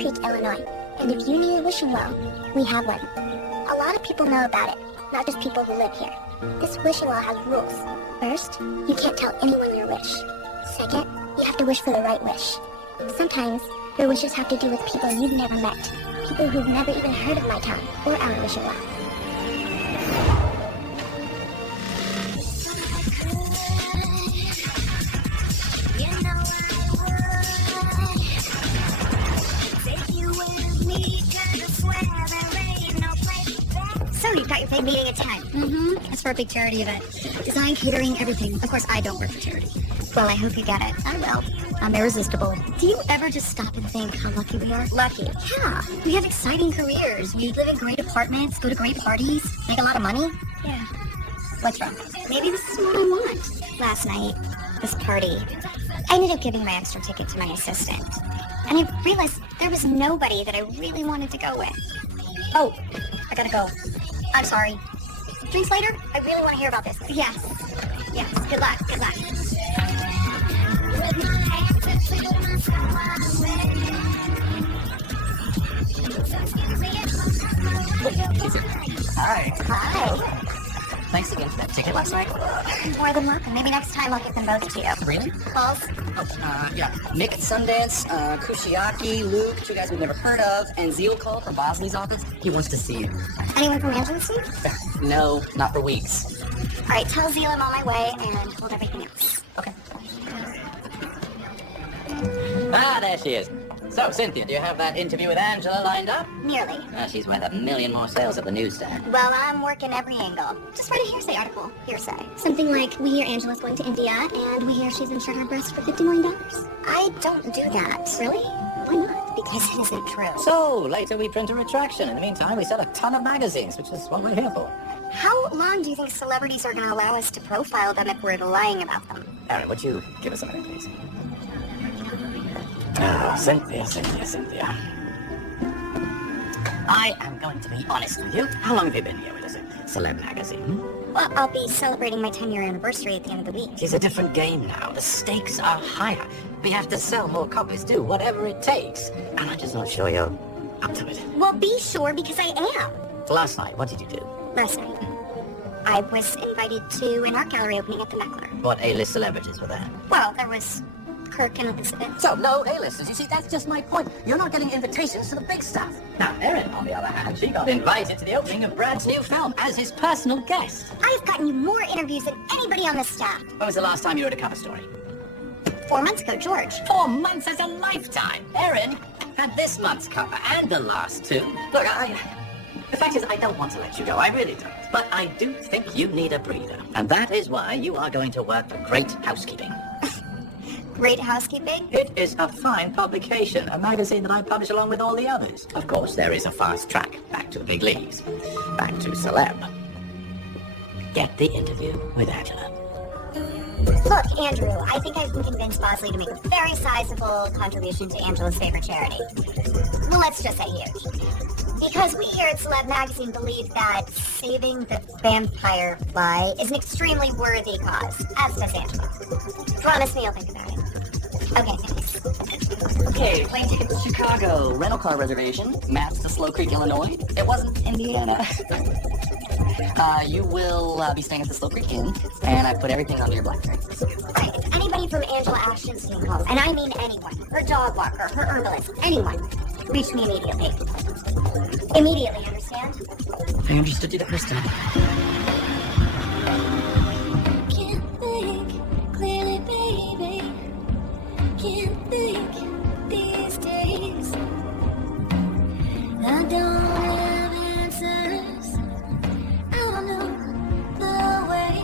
Creek, Illinois. And if you need a wishing well, we have one. A lot of people know about it, not just people who live here. This wishing well has rules. First, you can't tell anyone your wish. Second, you have to wish for the right wish. Sometimes, your wishes have to do with people you've never met. People who've never even heard of my town or our wishing well. So you've got your big meeting at 10. Mm-hmm. It's for a big charity event. Design, catering, everything. Of course, I don't work for charity. Well, I hope you get it. I will. I'm irresistible. Do you ever just stop and think how lucky we are? Lucky? Yeah. We have exciting careers. We live in great apartments, go to great parties, make a lot of money. Yeah. What's wrong? Maybe this is what I want. Last night, this party, I ended up giving my extra ticket to my assistant. And I realized there was nobody that I really wanted to go with. Oh, I gotta go. I'm sorry. Drinks later? I really want to hear about this. Yes. Yes. Good luck. Good luck. Hi. Hi. Thanks again for that ticket last night. More than welcome. Maybe next time I'll give them both to you. Really? Balls? Yeah. Mick at Sundance, Kushiaki, Luke, two guys we've never heard of, and Zeal called from Bosley's office. He wants to see you. Anyone from Angela's team? No, not for weeks. All right, tell Zeal I'm on my way and hold everything else. Okay. There she is. So, Cynthia, do you have that interview with Angela lined up? Nearly. She's worth 1 million more sales at the newsstand. Well, I'm working every angle. Just write a hearsay article. Hearsay. Something like, we hear Angela's going to India, and we hear she's insured her breast for $50 million. I don't do that. Really? Why not? Because it isn't true. So, later we print a retraction. In the meantime, we sell a ton of magazines, which is what we're here for. How long do you think celebrities are going to allow us to profile them if we're lying about them? Aaron, would you give us a minute, please? Oh, Cynthia. I am going to be honest with you. How long have you been here with us at Celeb Magazine? Well, I'll be celebrating my 10-year anniversary at the end of the week. It's a different game now. The stakes are higher. We have to sell more copies, do whatever it takes. And I'm just not sure you're up to it. Well, be sure, because I am. Last night, what did you do? Last night, I was invited to an art gallery opening at the Meckler. What A-list celebrities were there? Well, there was Kirk and Elizabeth. So, no A-listers. You see, that's just my point. You're not getting invitations to the big stuff. Now, Erin, on the other hand, she got invited to the opening of Brad's new film as his personal guest. I've gotten you more interviews than anybody on the staff. When was the last time you wrote a cover story? 4 months ago, George. 4 months is a lifetime. Erin had this month's cover and the last two. Look, the fact is, I don't want to let you go. I really don't. But I do think you need a breather. And that is why you are going to work for Great Housekeeping. Great Housekeeping? It is a fine publication, a magazine that I publish along with all the others. Of course, there is a fast track back to the big leagues, back to celeb. Get the interview with Angela. Look, Andrew, I think I can convince Bosley to make a very sizable contribution to Angela's favorite charity. Well, let's just say huge. Because we here at Celeb Magazine believe that saving the vampire fly is an extremely worthy cause, as does Angela. Promise me you'll think about it. Okay, thanks. Okay, plane ticket to Chicago, rental car reservation, maps to Slow Creek, Illinois. It wasn't Indiana. You will be staying at the Slow Creek Inn, and I put everything on your BlackBerry. Right, if anybody from Angela Ashton's team calls, and I mean anyone, her dog walker, her herbalist, anyone, reach me immediately. Immediately, understand? I understood you the first time. Can't think clearly, baby. Can't think these days. I don't have answers. I don't know the way.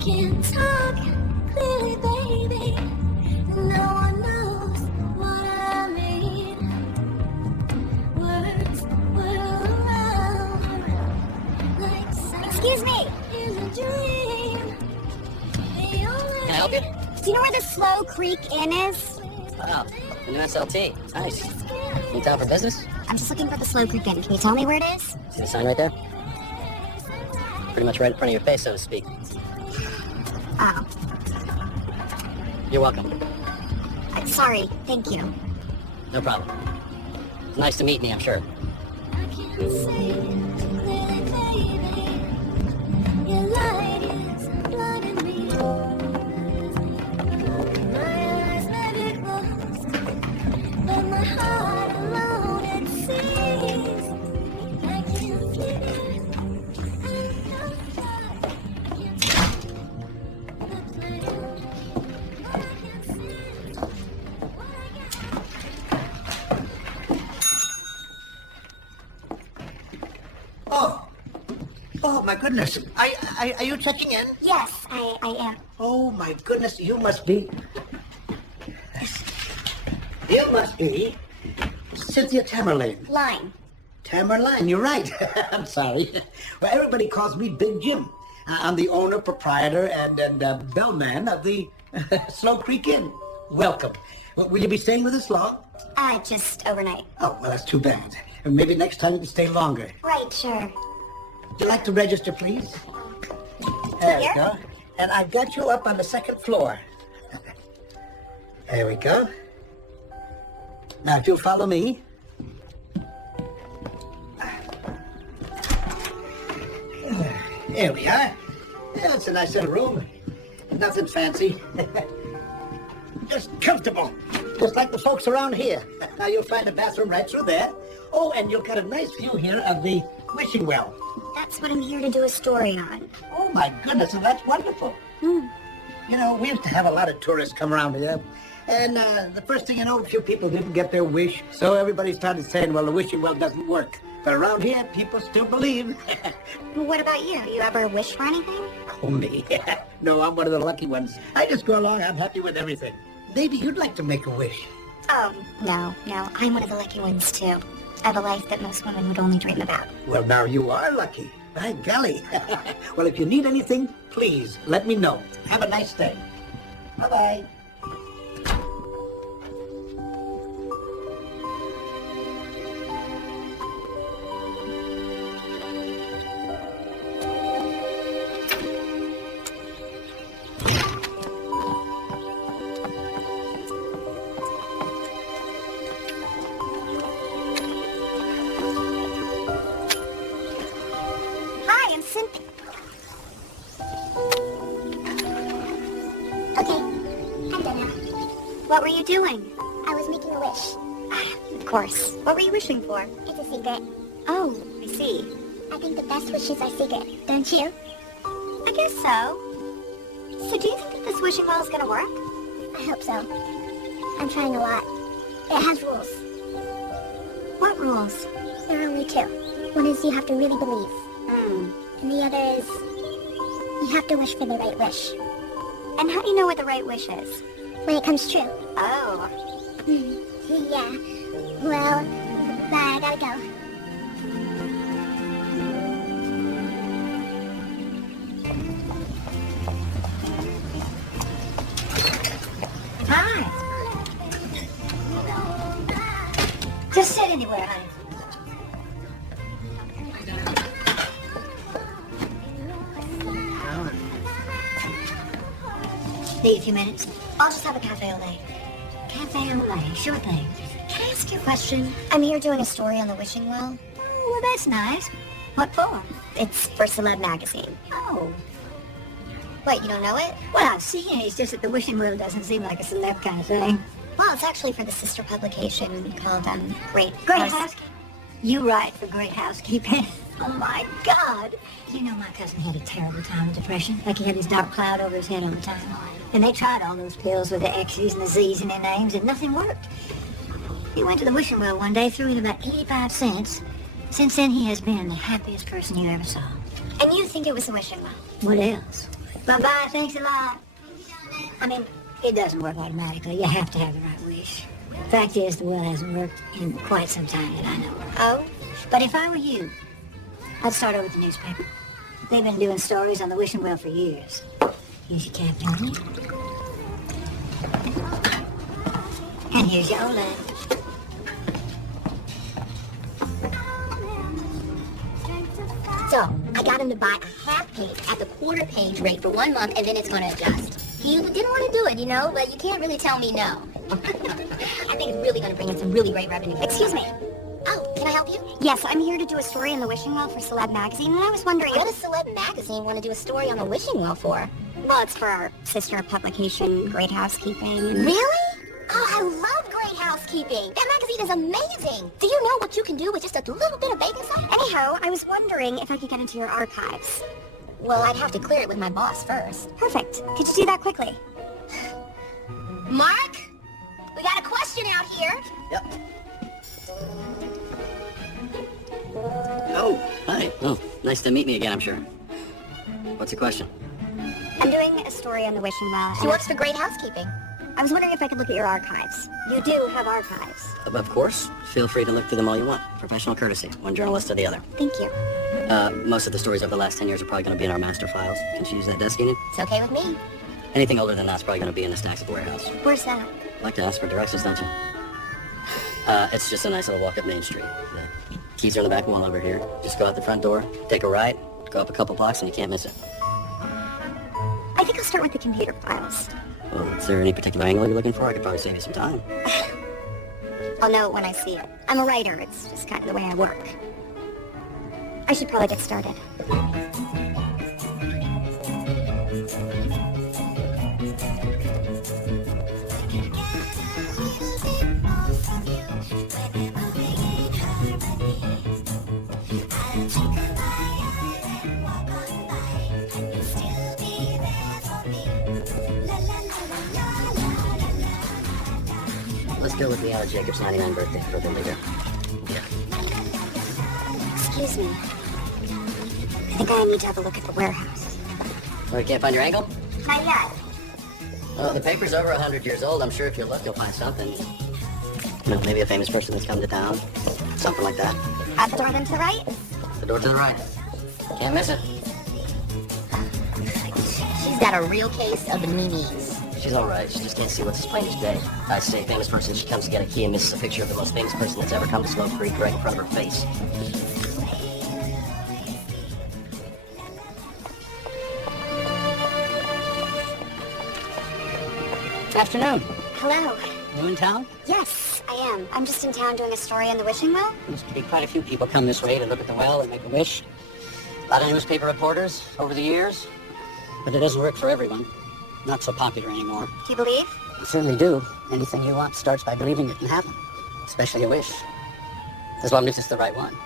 Can't talk clearly, baby. No one knows what I mean. Words whirl around like sound. Excuse me! In a dream. The only Can I help you? Do you know where the Slow Creek Inn is? Wow, the new SLT. Nice. You down for business? I'm just looking for the Slow Creek Inn. Can you tell me where it is? See the sign right there? Pretty much right in front of your face, so to speak. Oh, You're welcome. sorry. Thank you. No problem. It's nice to meet me, I'm sure. I can't see clearly, baby. Your light is blinding me. My eyes may be closed, but my heart alone it sees. I can feel it. I know that I can see the pleasure. What I can see, what I can. Oh, my goodness. Are you checking in? Yes, I am. Oh, my goodness, you must be... You must be Cynthia Tamerlane. Line. Tamerlane, you're right. I'm sorry. Well, everybody calls me Big Jim. I'm the owner, proprietor, and bellman of the Slow Creek Inn. Welcome. Will you be staying with us long? Just overnight. Oh, well, that's too bad. Maybe next time you can stay longer. Right, sure. Would you like to register, please? There we Here? go. And I've got you up on the second floor. There we go. Now, if you'll follow me. There we are. Yeah, it's a nice little room. Nothing fancy. Just comfortable. Just like the folks around here. Now, you'll find a bathroom right through there. Oh, and you'll get a nice view here of the wishing well. That's what I'm here to do a story on. Oh, my goodness, and that's wonderful. You know, we used to have a lot of tourists come around here. And the first thing you know, a few people didn't get their wish. So everybody started saying, well, the wishing well doesn't work. But around here, people still believe. What about you? You ever wish for anything? Oh, me? No, I'm one of the lucky ones. I just go along, I'm happy with everything. Maybe you'd like to make a wish. Oh, no. I'm one of the lucky ones, too. I have a life that most women would only dream about. Well, now you are lucky. By golly. Well, if you need anything, please let me know. Have a nice day. Bye-bye. Hi, I'm Cynthia. Okay, I'm done now. What were you doing? I was making a wish. Of course. What were you wishing for? It's a secret. Oh, I see. I think the best wishes are secret, don't you? I guess so. So do you think that this wishing well is gonna work? I hope so. I'm trying a lot. It has rules. What rules? There are only two. One is you have to really believe. And the other is you have to wish for the right wish. And how do you know what the right wish is? When it comes true. Oh. Yeah. Well, bye, I gotta go. Hi. Just sit anywhere, honey. Need a few minutes? I'll just have a cafe au lait. Cafe au lait, sure thing. Can I ask you a question? I'm here doing a story on the wishing well. Oh, well, that's nice. What for? It's for Celeb magazine. Oh. Wait, you don't know it? Well, I've seen it. It's just that the wishing well doesn't seem like a celeb kind of thing. Well, it's actually for the sister publication called Great Housekeeping. You write for Great Housekeeping. Oh, my God. You know, my cousin had a terrible time with depression. Like he had this dark cloud over his head all the time. And they tried all those pills with the X's and the Z's in their names, and nothing worked. He went to the wishing well one day, threw in about 85 cents. Since then, he has been the happiest person you ever saw. And you think it was the wishing well? What else? Bye-bye, thanks a lot. I mean, it doesn't work automatically. You have to have the right wish. Fact is, the well hasn't worked in quite some time that I know of. Oh? But if I were you, I'd start over with the newspaper. They've been doing stories on the wishing well for years. Here's your cap, honey. And here's your Olay. So, I got him to buy a half page at the quarter page rate for 1 month, and then it's going to adjust. He didn't want to do it, you know, but you can't really tell me no. And I think it's really going to bring in some really great revenue. Excuse me. Oh, can I help you? Yes, I'm here to do a story in the Wishing Well for Celeb Magazine, and I was wondering... What does Celeb Magazine want to do a story on the wishing well for? Well, it's for our sister publication, Great Housekeeping. And... Really? Oh, I love Great Housekeeping. That magazine is amazing. Do you know what you can do with just a little bit of baking soda? Anyhow, I was wondering if I could get into your archives. Well, I'd have to clear it with my boss first. Perfect. Could you do that quickly? Mark? We got a question out here. Yep. Oh, hi. Oh, nice to meet me again, I'm sure. What's the question? I'm doing a story on the Wishing Well. She works for Great Housekeeping. I was wondering if I could look at your archives. You do have archives. Of course. Feel free to look through them all you want. Professional courtesy. One journalist to the other. Thank you. Most of the stories over the last 10 years are probably going to be in our master files. Can she use that desk unit? It's okay with me. Anything older than that's probably going to be in the stacks at the warehouse. Where's that? Like to ask for directions, don't you? It's just a nice little walk up Main Street. The keys are in the back wall over here. Just go out the front door, take a right, go up a couple blocks, and you can't miss it. I think I'll start with the computer files. Well, is there any particular angle you're looking for? I could probably save you some time. I'll know it when I see it. I'm a writer. It's just kind of the way I work. I should probably get started. Let's go with the Jacob's 99 birthday for the leader. Yeah. Excuse me. I think I need to have a look at the warehouse. Oh, you can't find your angle? Not yet. Well, the paper's over 100 years old. I'm sure if you look, you'll find something. You know, maybe a famous person that's come to town. Something like that. At the door then to the right? The door to the right. Can't miss it. She's got a real case of the memes. She's all right. She just can't see what's as plain as day. I say famous person. She comes to get a key and misses a picture of the most famous person that's ever come to Slow Creek right in front of her face. Afternoon. Hello. You in town? Yes, I am. I'm just in town doing a story on the Wishing Well. Used to be quite a few people come this way to look at the well and make a wish. A lot of newspaper reporters over the years. But it doesn't work for everyone. Not so popular anymore. Do you believe? I certainly do. Anything you want starts by believing it can happen. Especially a wish. As long as it's the right one.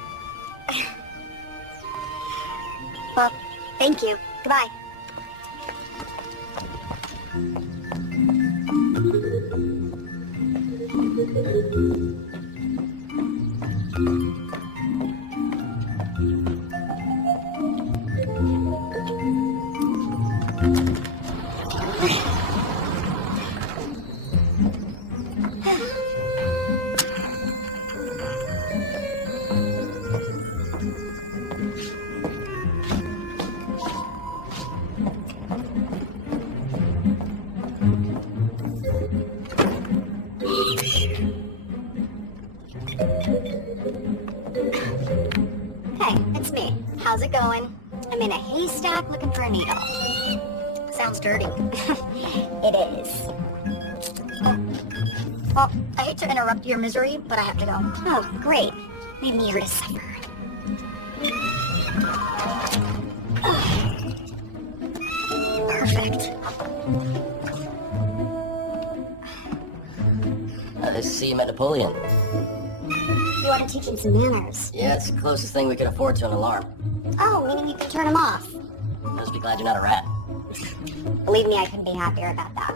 Well, thank you. Goodbye. Hey, it's me. How's it going? I'm in a haystack looking for a needle. Sounds dirty. It is. Well, I hate to interrupt your misery, but I have to go. Oh, great. Made me eager to suffer. Perfect. Nice to see you met Napoleon. You want to teach him some manners? Yeah, it's the closest thing we could afford to an alarm. Oh, meaning you can turn him off. Just be glad you're not a rat. Believe me, I couldn't be happier about that.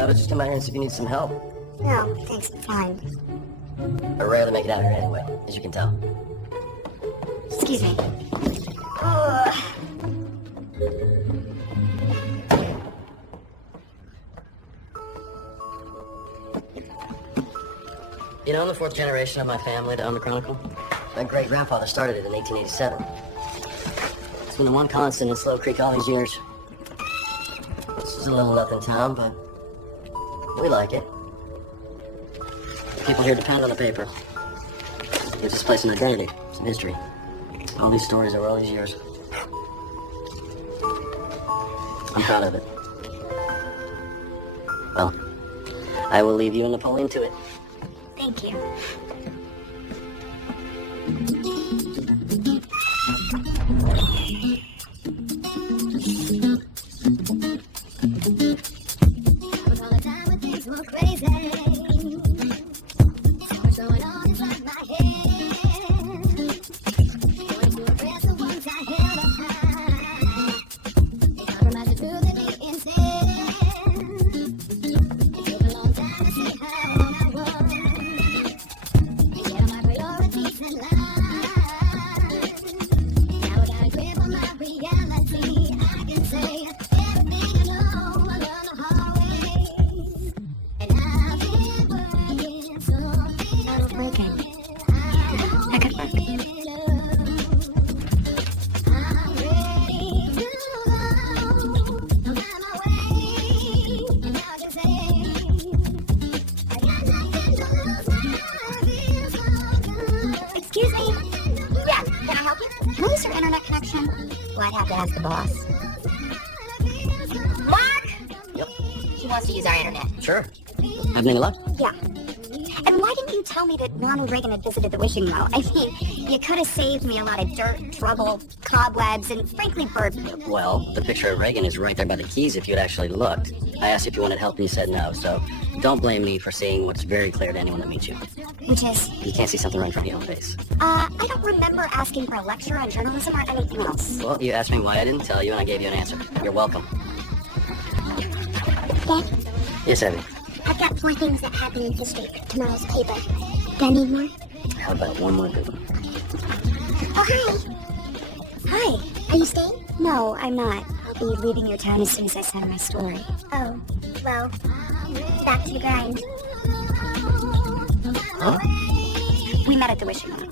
I was just come out here and see if you need some help. No, thanks, I'm fine. I rarely make it out here anyway, as you can tell. Excuse me. Ugh. You know, I'm the fourth generation of my family to own the Chronicle. My great-grandfather started it in 1887. It's been the one constant in Slow Creek all these years. This is a little nothing town, but we like it. People here depend on the paper. Gives this place an identity, some history. All these stories over all these years. I'm proud of it. I will leave you and Napoleon to it. Thank you. Was all the time when things were crazy. So much going on inside my head. Wanted to impress the ones I held up high. They compromised the truth and the intent. It took a long time to see how wrong I was. And yet all my priorities in line. Now I got a grip on my reality. I can say everything I know. I learned the hard way. And I've been working something. I was working. I could work. I'm ready to go. I'm on my way. And I can say I got nothing to lose. I feel so good. Excuse me? Yeah, can I help you? Can I use your internet connection? Well, I'd have to ask the boss. Mark! Yep. She wants to use our internet. Sure. Having any luck? Yeah. And why didn't you tell me that Ronald Reagan had visited the wishing well? I mean, you could have saved me a lot of dirt, trouble, cobwebs, and frankly, bird poop. Well, the picture of Reagan is right there by the keys if you had actually looked. I asked you if you wanted help and you said no, so don't blame me for seeing what's very clear to anyone that meets you. Which is, You can't see something right in front of your own face. I don't remember asking for a lecture on journalism or anything else. Well, you asked me why I didn't tell you and I gave you an answer. You're welcome. Dad, Yes, Abby. I've got 4 things that happened in history for tomorrow's paper. Do I need more? How about one more good one? Oh, hi. Hi. Are you staying? No, I'm not. I'll be leaving your town as soon as I send my story. Oh, well, back to the grind. Huh? We met at the wishing well.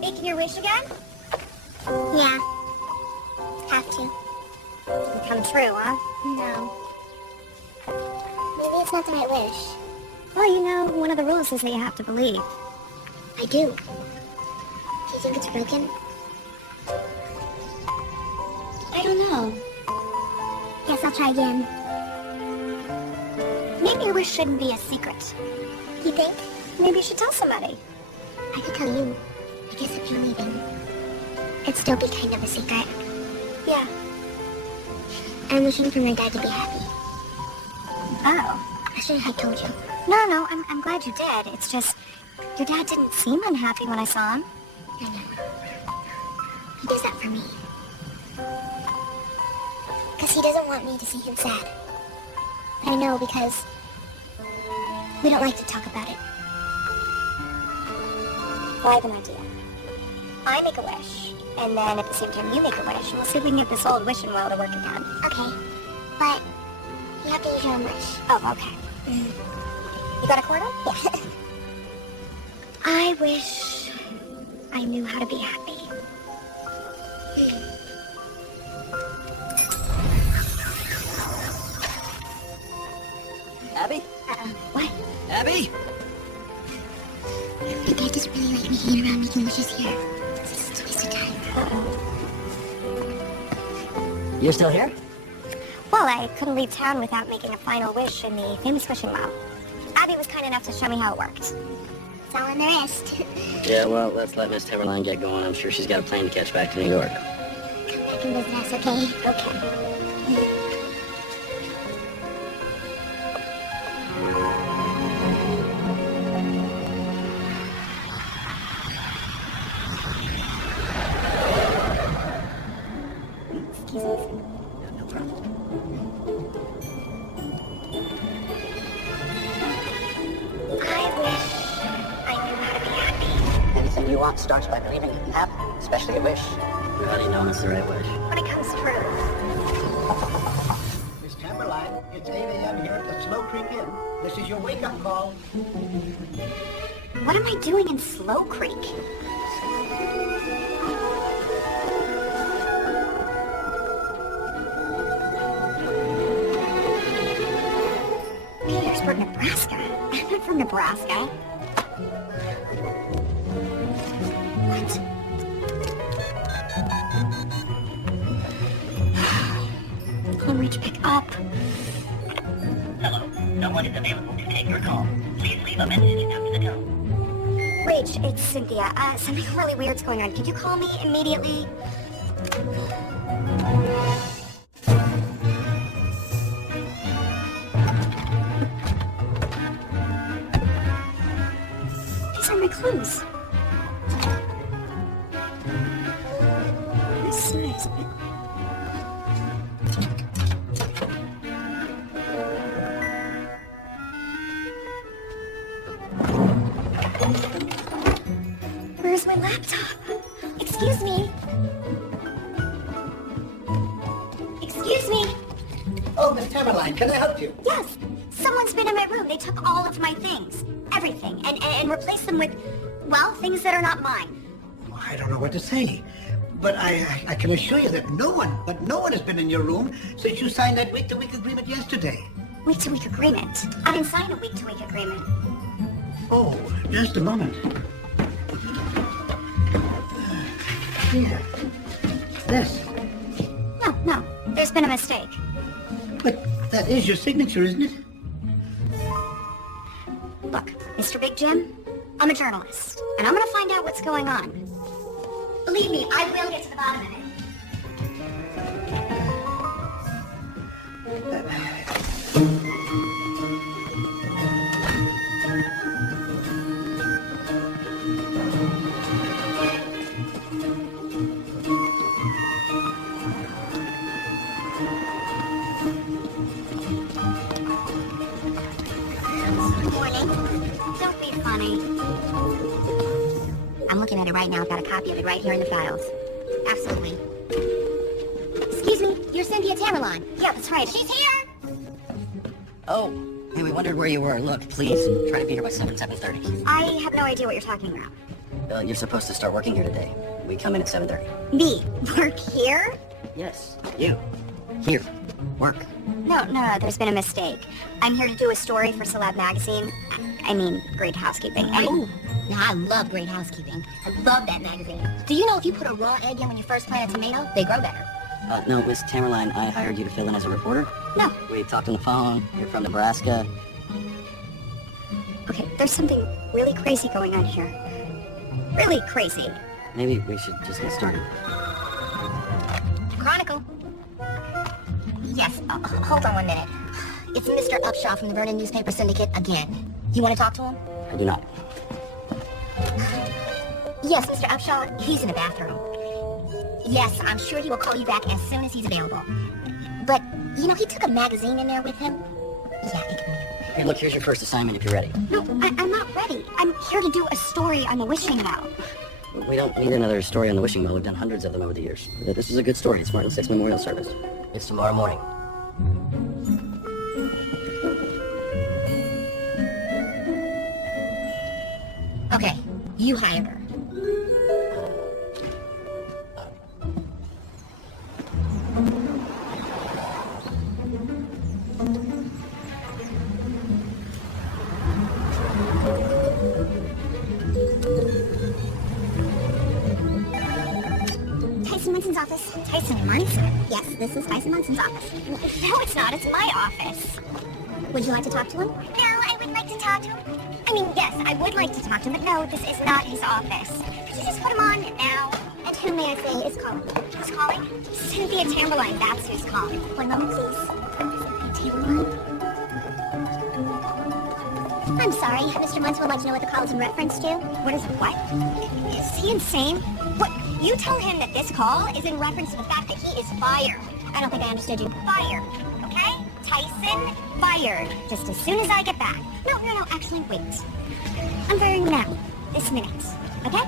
Making your wish again? Yeah. Have to. It'll come true, huh? No. Maybe it's not the right wish. Well, you know, one of the rules is that you have to believe. I do. Do you think it's broken? I don't know. Guess I'll try again. Maybe your wish shouldn't be a secret. You think? Maybe you should tell somebody. I could tell you. I guess if you're leaving, it'd still be kind of a secret. Yeah. I'm wishing for my dad to be happy. Oh. I should have told you. No, I'm glad you did. It's just, your dad didn't seem unhappy when I saw him. I know. He does that for me. Because he doesn't want me to see him sad. I know because we don't like to talk about it. Well, I have an idea. I make a wish, and then at the same time you make a wish, and we'll see if we can get this old wishing well to work again. Okay. But you have to use your own wish. Oh, okay. You got a quarter? Yeah. I wish I knew how to be happy. Abby? What? Abby? But Dad doesn't really like me hanging around making wishes here. It's just a waste of time. You're still here? Well, I couldn't leave town without making a final wish in the famous wishing well. Abby was kind enough to show me how it worked. It's all on the wrist. Yeah, well, let's let Miss Timberline get going. I'm sure she's got a plane to catch back to New York. Come back and visit us, okay? Okay. I wish I knew how to be happy. Anything you want, starts by believing you can have it, especially a wish. How do you know it's the right wish? When it comes true. Miss Tamerline, it's 8 a.m. here at the Slow Creek Inn. This is your wake-up call. What am I doing in Slow Creek? Petersburg, Nebraska. I'm not from Nebraska. What? I'll reach pick up. Hello. No one is available to take your call. Please leave a message after the tone. Rach, it's Cynthia. Something really weird's going on. Could you call me immediately? These are my clues. This size. Where's my laptop? Excuse me. Excuse me. Oh, Miss Tamerline, can I help you? Yes, someone's been in my room. They took all of my things, everything, and replaced them with, well, things that are not mine. I don't know what to say. But I can assure you that no one has been in your room since you signed that week-to-week agreement yesterday. Week-to-week agreement? I didn't sign a week-to-week agreement. Oh, just a moment. Here. This. No, there's been a mistake. But that is your signature, isn't it? Look, Mr. Big Jim, I'm a journalist, and I'm gonna find out what's going on. Believe me, I will get to the bottom of it. Morning. Don't be funny. I'm looking at it right now. I've got a copy of it right here in the files. Absolutely. Excuse me, you're Cynthia Tamerline. Yeah, that's right. She's here! Oh, hey, we wondered where you were. Look, please, try to be here by 7:30. I have no idea what you're talking about. You're supposed to start working here today. We come in at 7:30. Me? Work here? Yes, you. Here. Work. No, there's been a mistake. I'm here to do a story for Celeb Magazine. I mean, Great Housekeeping. Ooh, now I love Great Housekeeping. I love that magazine. Do you know if you put a raw egg in when you first plant a tomato, they grow better? No, Miss Tamerline, I hired you to fill in as a reporter. No. We talked on the phone. You're from Nebraska. Okay, there's something really crazy going on here. Really crazy. Maybe we should just get started. Chronicle. Yes, hold on 1 minute. It's Mr. Upshaw from the Vernon Newspaper Syndicate again. You want to talk to him? I do not. Yes, Mr. Upshaw, he's in the bathroom. Yes, I'm sure he will call you back as soon as he's available. But, you know, he took a magazine in there with him. Yeah, ignore him. Hey, look, here's your first assignment if you're ready. No, I'm not ready. I'm here to do a story on the wishing well. We don't need another story on the wishing well. We've done hundreds of them over the years. This is a good story. It's Martin VI Memorial Service. It's tomorrow morning. Okay, you hired her. Tyson Munson's office. Tyson Munson? Yes, this is Tyson Munson's office. No, it's not. It's my office. Would you like to talk to him? No, I would like to talk to him. I mean, yes, I would like to talk to him, but no, this is not his office. Could you just put him on now? And who may I say is calling? Who's calling? Cynthia Tamerline, that's who's calling. 1 moment, please. Tamerline? I'm sorry, Mr. Munson would like to know what the call is in reference to. What is what? Is he insane? What? You tell him that this call is in reference to the fact that he is fired. I don't think I understood you. Fired, okay? Tyson, fired. Just as soon as I get back. No, actually, wait. I'm firing him now. This minute, okay?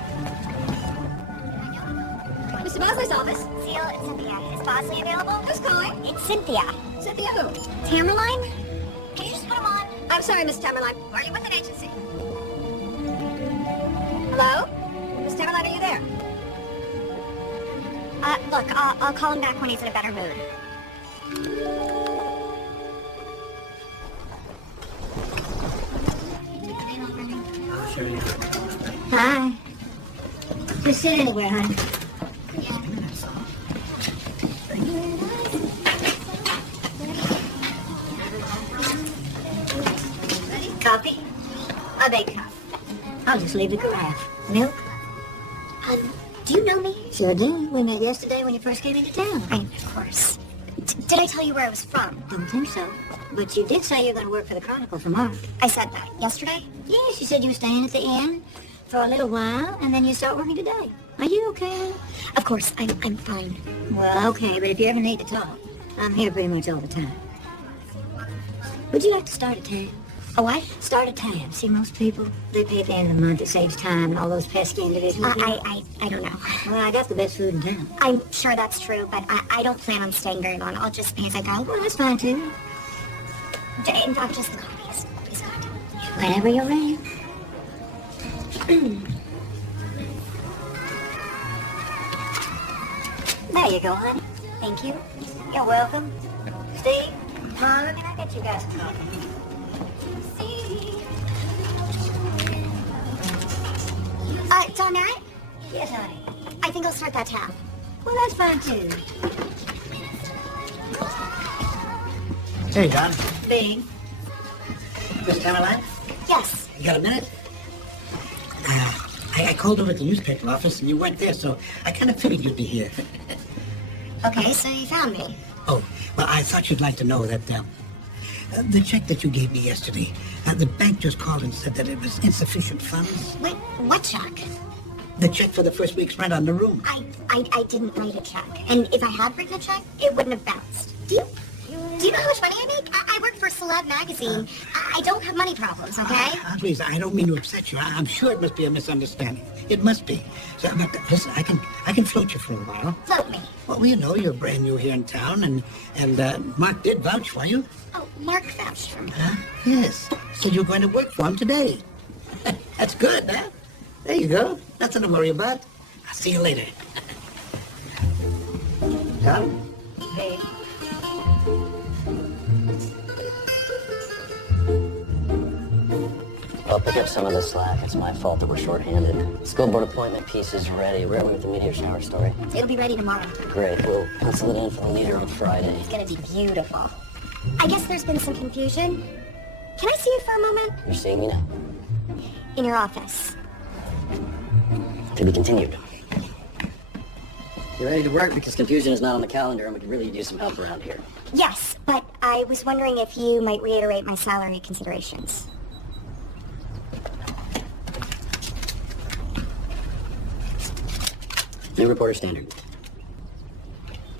Mr. Bosley's office. Seal, it's Cynthia. Is Bosley available? Who's calling? It's Cynthia. Cynthia who? Tamerline? Can you just put him on? I'm sorry, Miss Tamerline. Are you with an agency? Hello? Miss Tamerline, are you there? Look, I'll call him back when he's in a better mood. Hi. Just sit anywhere, honey. Coffee? A big cup. I'll just leave the carafe. Milk? Do you know me? Sure do. We met yesterday when you first came into town. Of course. Did I tell you where I was from? Don't think so. But you did say you were going to work for the Chronicle for Mark. I said that yesterday? Yes, you said you were staying at the inn for a little while, and then you start working today. Are you okay? Of course, I'm fine. Well, okay, but if you ever need to talk, I'm here pretty much all the time. Would you like to start a tab? A what? Start a tab. See, most people, they pay at the end of the month. It saves time and all those pesky individuals. I don't know. Well, I got the best food in town. I'm sure that's true, but I don't plan on staying very long. I'll just pay as I go. Well, that's fine, too. In fact, just the coffee is good. Whenever you're ready. There you go, honey. Thank you. You're welcome. Steve, Tom, can I get you guys some coffee? Don Merritt? Yes, honey. I think I'll start that tab. Well, that's fine, too. Hey, Don. Big. Miss Caroline? Yes. You got a minute? I called over at the newspaper office and you weren't there, so I kind of figured you'd be here. Okay, so you found me. Oh, well, I thought you'd like to know that the check that you gave me yesterday, the bank just called and said that it was insufficient funds. Wait, what check? The check for the first week's rent on the room. I didn't write a check. And if I had written a check, it wouldn't have bounced. Do you know how much money I make? I work for Celeb magazine. I don't have money problems, okay? Please, I don't mean to upset you. I'm sure it must be a misunderstanding. It must be. So, but listen, I can float you for a while. Float me. Well, you know, you're brand new here in town, and Mark did vouch for you. Oh, Mark vouched for me. Yes. So you're going to work for him today. That's good, huh? There you go. Nothing to worry about. I'll see you later. Tom? Big. I'll pick up some of the slack. It's my fault that we're short-handed. School board appointment piece is ready. Where are we with the meteor shower story? It'll be ready tomorrow. Great. We'll pencil it in for the leader on Friday. It's gonna be beautiful. I guess there's been some confusion. Can I see you for a moment? You're seeing me now? In your office. To be continued. You ready to work? Because confusion is not on the calendar and we could really use some help around here. Yes, but I was wondering if you might reiterate my salary considerations. New reporter standard.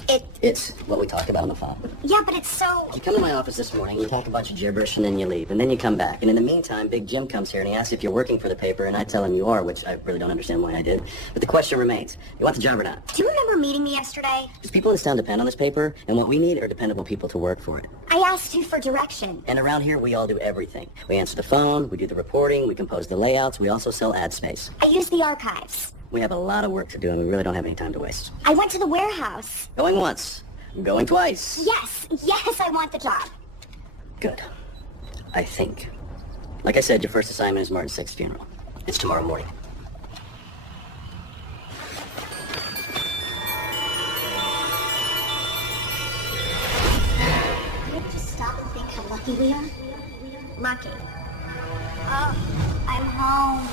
It It's what we talked about on the phone. Yeah, but it's so... You come to my office this morning, you talk a bunch of gibberish, and then you leave. And then you come back. And in the meantime, Big Jim comes here and he asks if you're working for the paper, and I tell him you are, which I really don't understand why I did. But the question remains, you want the job or not? Do you remember meeting me yesterday? Because people in this town depend on this paper, and what we need are dependable people to work for it. I asked you for direction. And around here, we all do everything. We answer the phone, we do the reporting, we compose the layouts, we also sell ad space. I used the archives. We have a lot of work to do, and we really don't have any time to waste. I went to the warehouse. Going once. Going twice. Yes, I want the job. Good. I think. Like I said, your first assignment is Martin's 6th funeral. It's tomorrow morning. Can we just stop and think how lucky we are? Lucky. Oh, I'm home.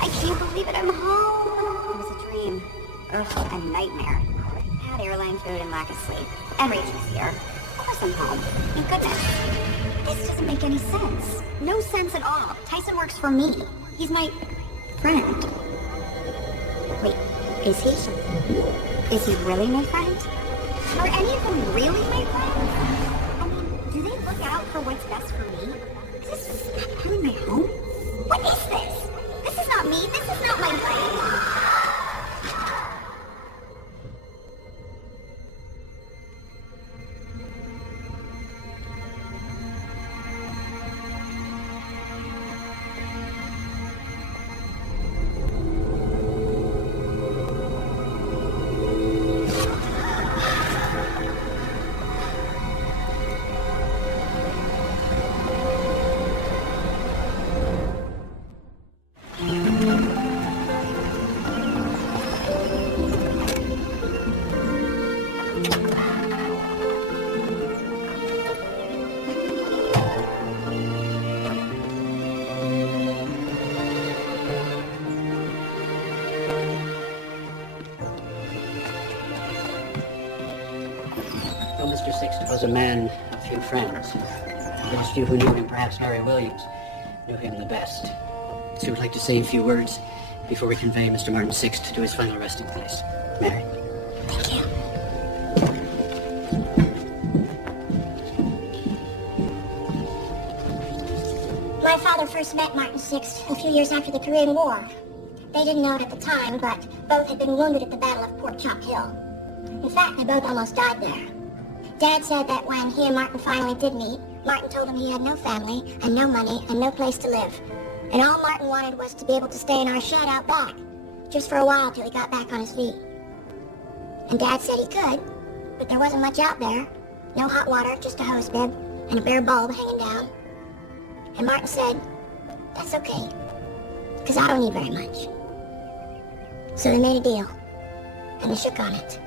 I can't believe it, I'm home. It was a dream. Ugh, a nightmare. I had airline food and lack of sleep. And Rachel's here. Of course I'm home. Thank goodness. This doesn't make any sense. No sense at all. Tyson works for me. He's my friend. Wait, is he? Is he really my friend? Are any of them really my friends? I mean, do they look out for what's best for me? Is this really my home? What is this? This is not me. This is not my friend. Though Mr. Sixt was a man of few friends, those few who knew him, perhaps Mary Williams, knew him the best. So we'd like to say a few words before we convey Mr. Martin Sixt to his final resting place. Mary. Thank you. My father first met Martin Sixt a few years after the Korean War. They didn't know it at the time, but both had been wounded at the Battle of Pork Chop Hill. In fact, they both almost died there. Dad said that when he and Martin finally did meet, Martin told him he had no family and no money and no place to live. And all Martin wanted was to be able to stay in our shed out back, just for a while till he got back on his feet. And Dad said he could, but there wasn't much out there. No hot water, just a hose bib and a bare bulb hanging down. And Martin said, that's okay, because I don't need very much. So they made a deal, and they shook on it.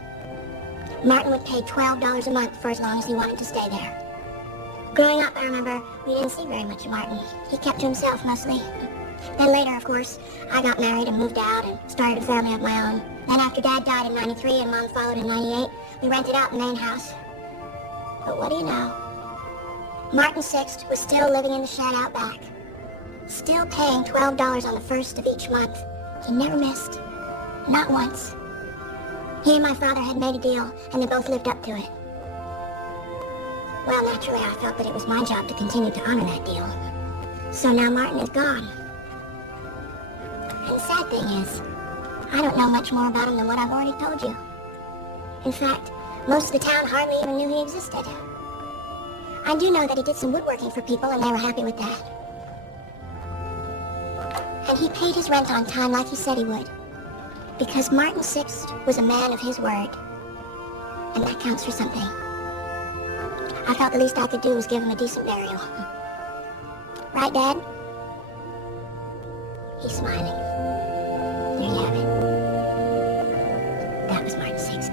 Martin would pay $12 a month for as long as he wanted to stay there. Growing up, I remember we didn't see very much of Martin. He kept to himself mostly. Then later, of course, I got married and moved out and started a family of my own. Then after Dad died in '93 and Mom followed in '98, we rented out the main house. But what do you know? Martin Sixt was still living in the shed out back. Still paying $12 on the first of each month. He never missed. Not once. He and my father had made a deal, and they both lived up to it. Well, naturally, I felt that it was my job to continue to honor that deal. So now Martin is gone. And the sad thing is, I don't know much more about him than what I've already told you. In fact, most of the town hardly even knew he existed. I do know that he did some woodworking for people, and they were happy with that. And he paid his rent on time like he said he would. Because Martin Sixt was a man of his word. And that counts for something. I felt the least I could do was give him a decent burial. Right, Dad? He's smiling. There you have it. That was Martin Sixt.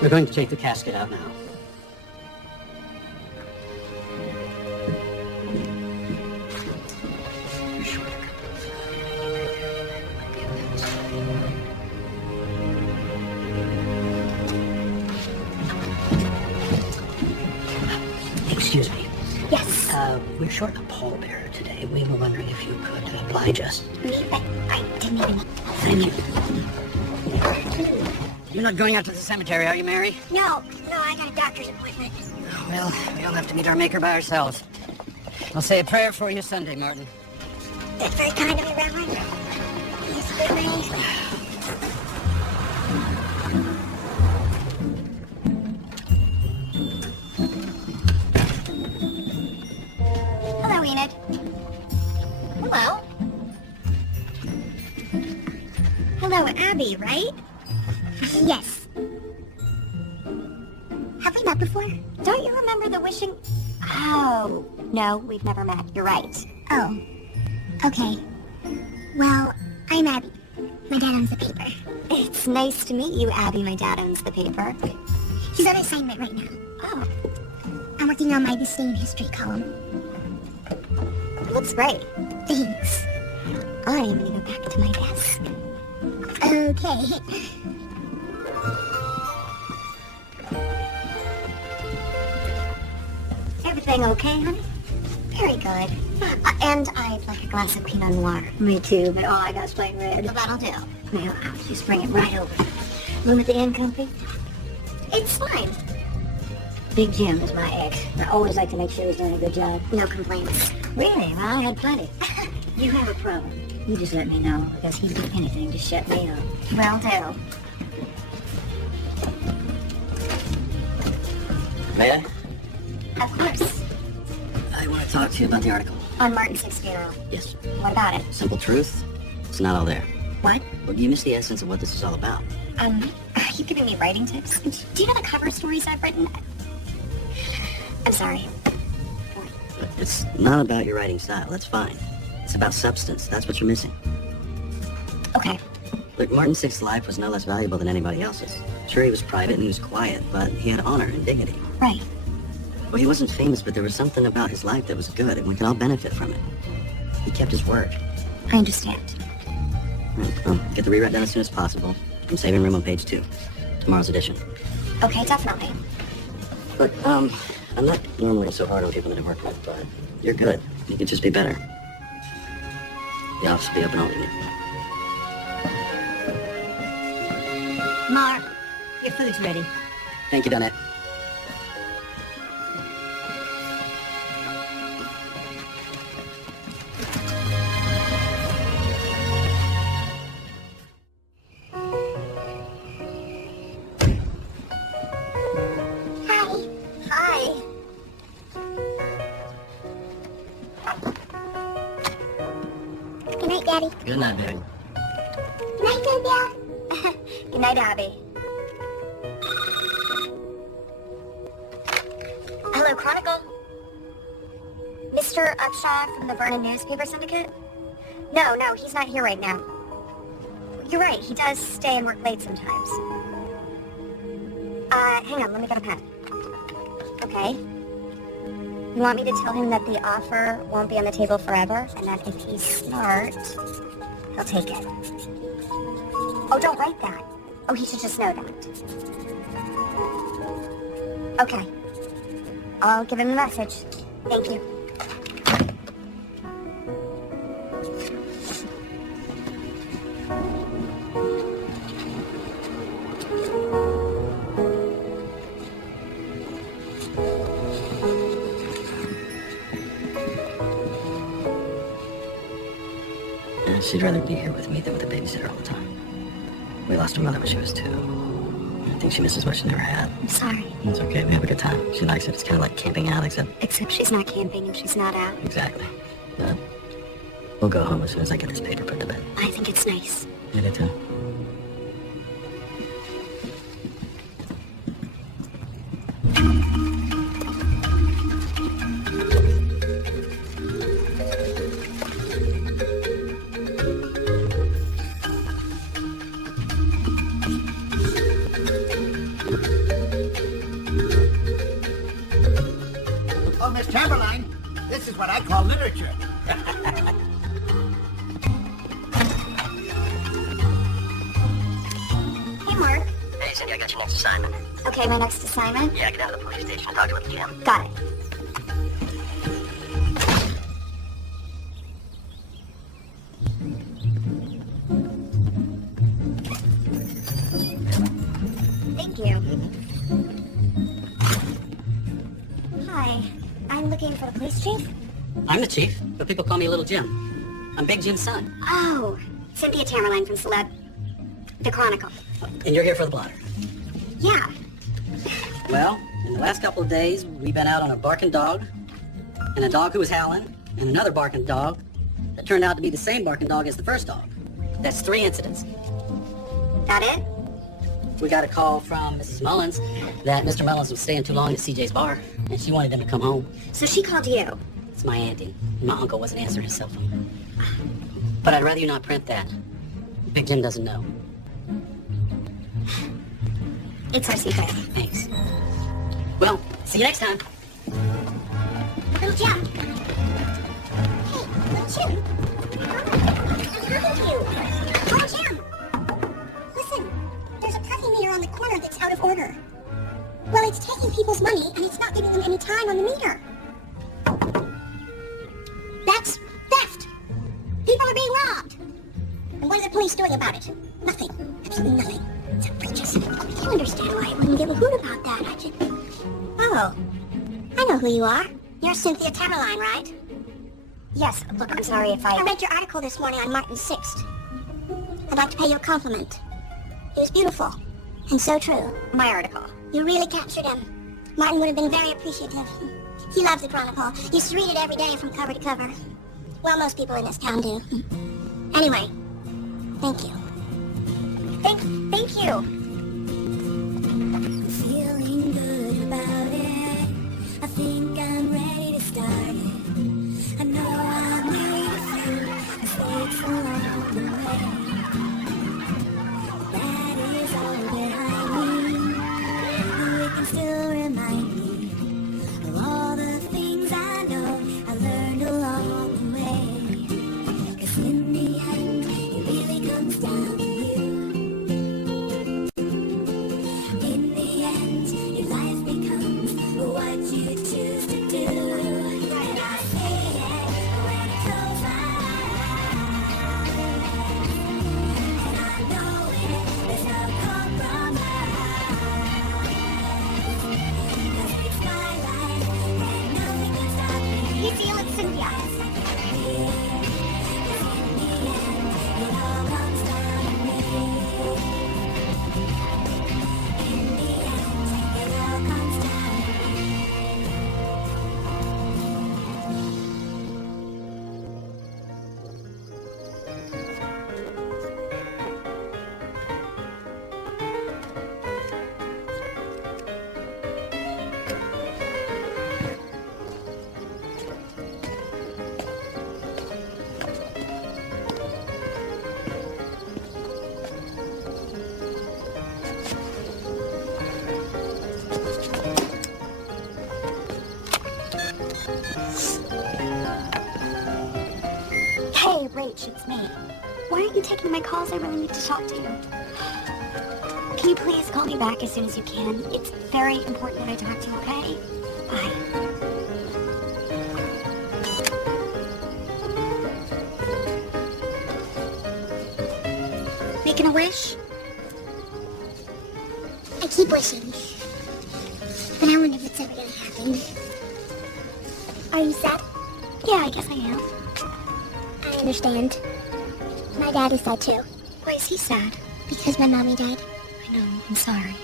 We're going to take the casket out now. Excuse me. Yes. We're short a pallbearer today. We were wondering if you could oblige us. Me? I didn't even... Thank you. You're not going out to the cemetery, are you, Mary? No, I got a doctor's appointment. Well, we'll have to meet our maker by ourselves. I'll say a prayer for you Sunday, Martin. That's very kind of you, Reverend. Yes, Reverend. Hello, Enid. Hello. Hello, Abby, right? Yes. Have we met before? Don't you remember the wishing... Oh, no, we've never met. You're right. Oh. Okay. Well, I'm Abby. My dad owns the paper. It's nice to meet you, Abby. My dad owns the paper. He's on assignment right now. Oh, I'm working on my this day in history column. looks great. Thanks. I'm gonna go back to my desk. Okay. Everything okay, honey? Very good. And I'd like a glass of Pinot Noir. Me too, but all I got's plain red. Well, that'll do. Now, I'll just bring it right over. Room at the inn, comfy? It's fine. Big Jim is my ex. I always like to make sure he's doing a good job. No complaints. Really? Well, I had plenty. You have a problem. You just let me know, because he'd do anything to shut me up. Will do. May I? Of course. I want to talk to you about the article. On Martin Sixt funeral. Yes. What about it? Simple truth. It's not all there. What? Well, you missed the essence of what this is all about. Are you giving me writing tips? Do you know the cover stories I've written? I'm sorry. But it's not about your writing style. That's fine. It's about substance. That's what you're missing. Okay. Look, Martin Six's life was no less valuable than anybody else's. Sure, he was private and he was quiet, but he had honor and dignity. Right. Well, he wasn't famous, but there was something about his life that was good, and we could all benefit from it. He kept his word. I understand. Get the rewrite done as soon as possible. I'm saving room on page 2. Tomorrow's edition. Okay, definitely. Look, I'm not normally so hard on people that I work with, but you're good. You could just be better. The office will be open all evening. Mark, your food's ready. Thank you, Donette. Hi. Good night, Daddy. Good night, baby. Good night, Cynthia. Good night, Abby. Hello, Chronicle? Mr. Upshaw from the Vernon Newspaper Syndicate? No, he's not here right now. You're right, he does stay and work late sometimes. Hang on, let me get a pen. Okay. You want me to tell him that the offer won't be on the table forever, and that if he's smart, he'll take it. Oh, don't write that. Oh, he should just know that. Okay. I'll give him the message. Thank you. She'd rather be here with me than with a babysitter all the time. We lost her mother when she was 2. I think she misses what she never had. I'm sorry. It's okay, we have a good time. She likes it. It's kind of like camping out, except... Except she's not camping and she's not out. Exactly. But we'll go home as soon as I get this paper put to bed. I think it's nice. I do too. Oh, Miss Chamberlain, this is what I call literature. Hey, Mark. Hey, Cindy, I got your next assignment. Okay, my next assignment? Yeah, get out of the police station and talk to the Jim. Got it. Thank you. Hi, I'm looking for the police chief. I'm the chief, but people call me Little Jim. I'm Big Jim's son. Oh, Cynthia Tamerlane from The Chronicle. And you're here for the blotter. Yeah. Well, in the last couple of days, we've been out on a barking dog, and a dog who was howling, and another barking dog that turned out to be the same barking dog as the first dog. That's 3 incidents. That it? We got a call from Mrs. Mullins that Mr. Mullins was staying too long at CJ's bar, and she wanted him to come home. So she called you. It's my auntie. My uncle wasn't answering his cell phone. But I'd rather you not print that. Big Jim doesn't know. It's our secret. Thanks. Well, see you next time. Little Jim. Hey, Little Jim. What's happened to you? Little Jim. Listen, there's a puffy meter on the corner that's out of order. Well, it's taking people's money and it's not giving them any time on the meter. That's theft. People are being robbed. And what are the police doing about it? Nothing. Absolutely nothing. It's outrageous. You understand why I wouldn't give a hoot about that. Oh, I know who you are. You're Cynthia Tamerlane, right? Yes, look, I'm sorry if I read your article this morning on Martin 6th. I'd like to pay you a compliment. It was beautiful, and so true. My article. You really captured him. Martin would have been very appreciative. He loves the Chronicle. Used to read it every day from cover to cover. Well, most people in this town do. Anyway, thank you. Thank you. Feeling good about it. I think I'm ready to start it. I know I made a few mistakes along the way. That is all behind me. But it can still remind me of all the things I know I learned along the way. 'Cause in the Cynthia. Hey, Rach, it's me. Why aren't you taking my calls? I really need to talk to you. Can you please call me back as soon as you can? It's very important that I talk to you, okay? Bye. Making a wish? I keep wishing. But I wonder if it's ever gonna happen. Are you sad? Yeah, I guess I am. I understand. My dad is sad too. Why is he sad? Because my mommy died. I know, I'm sorry.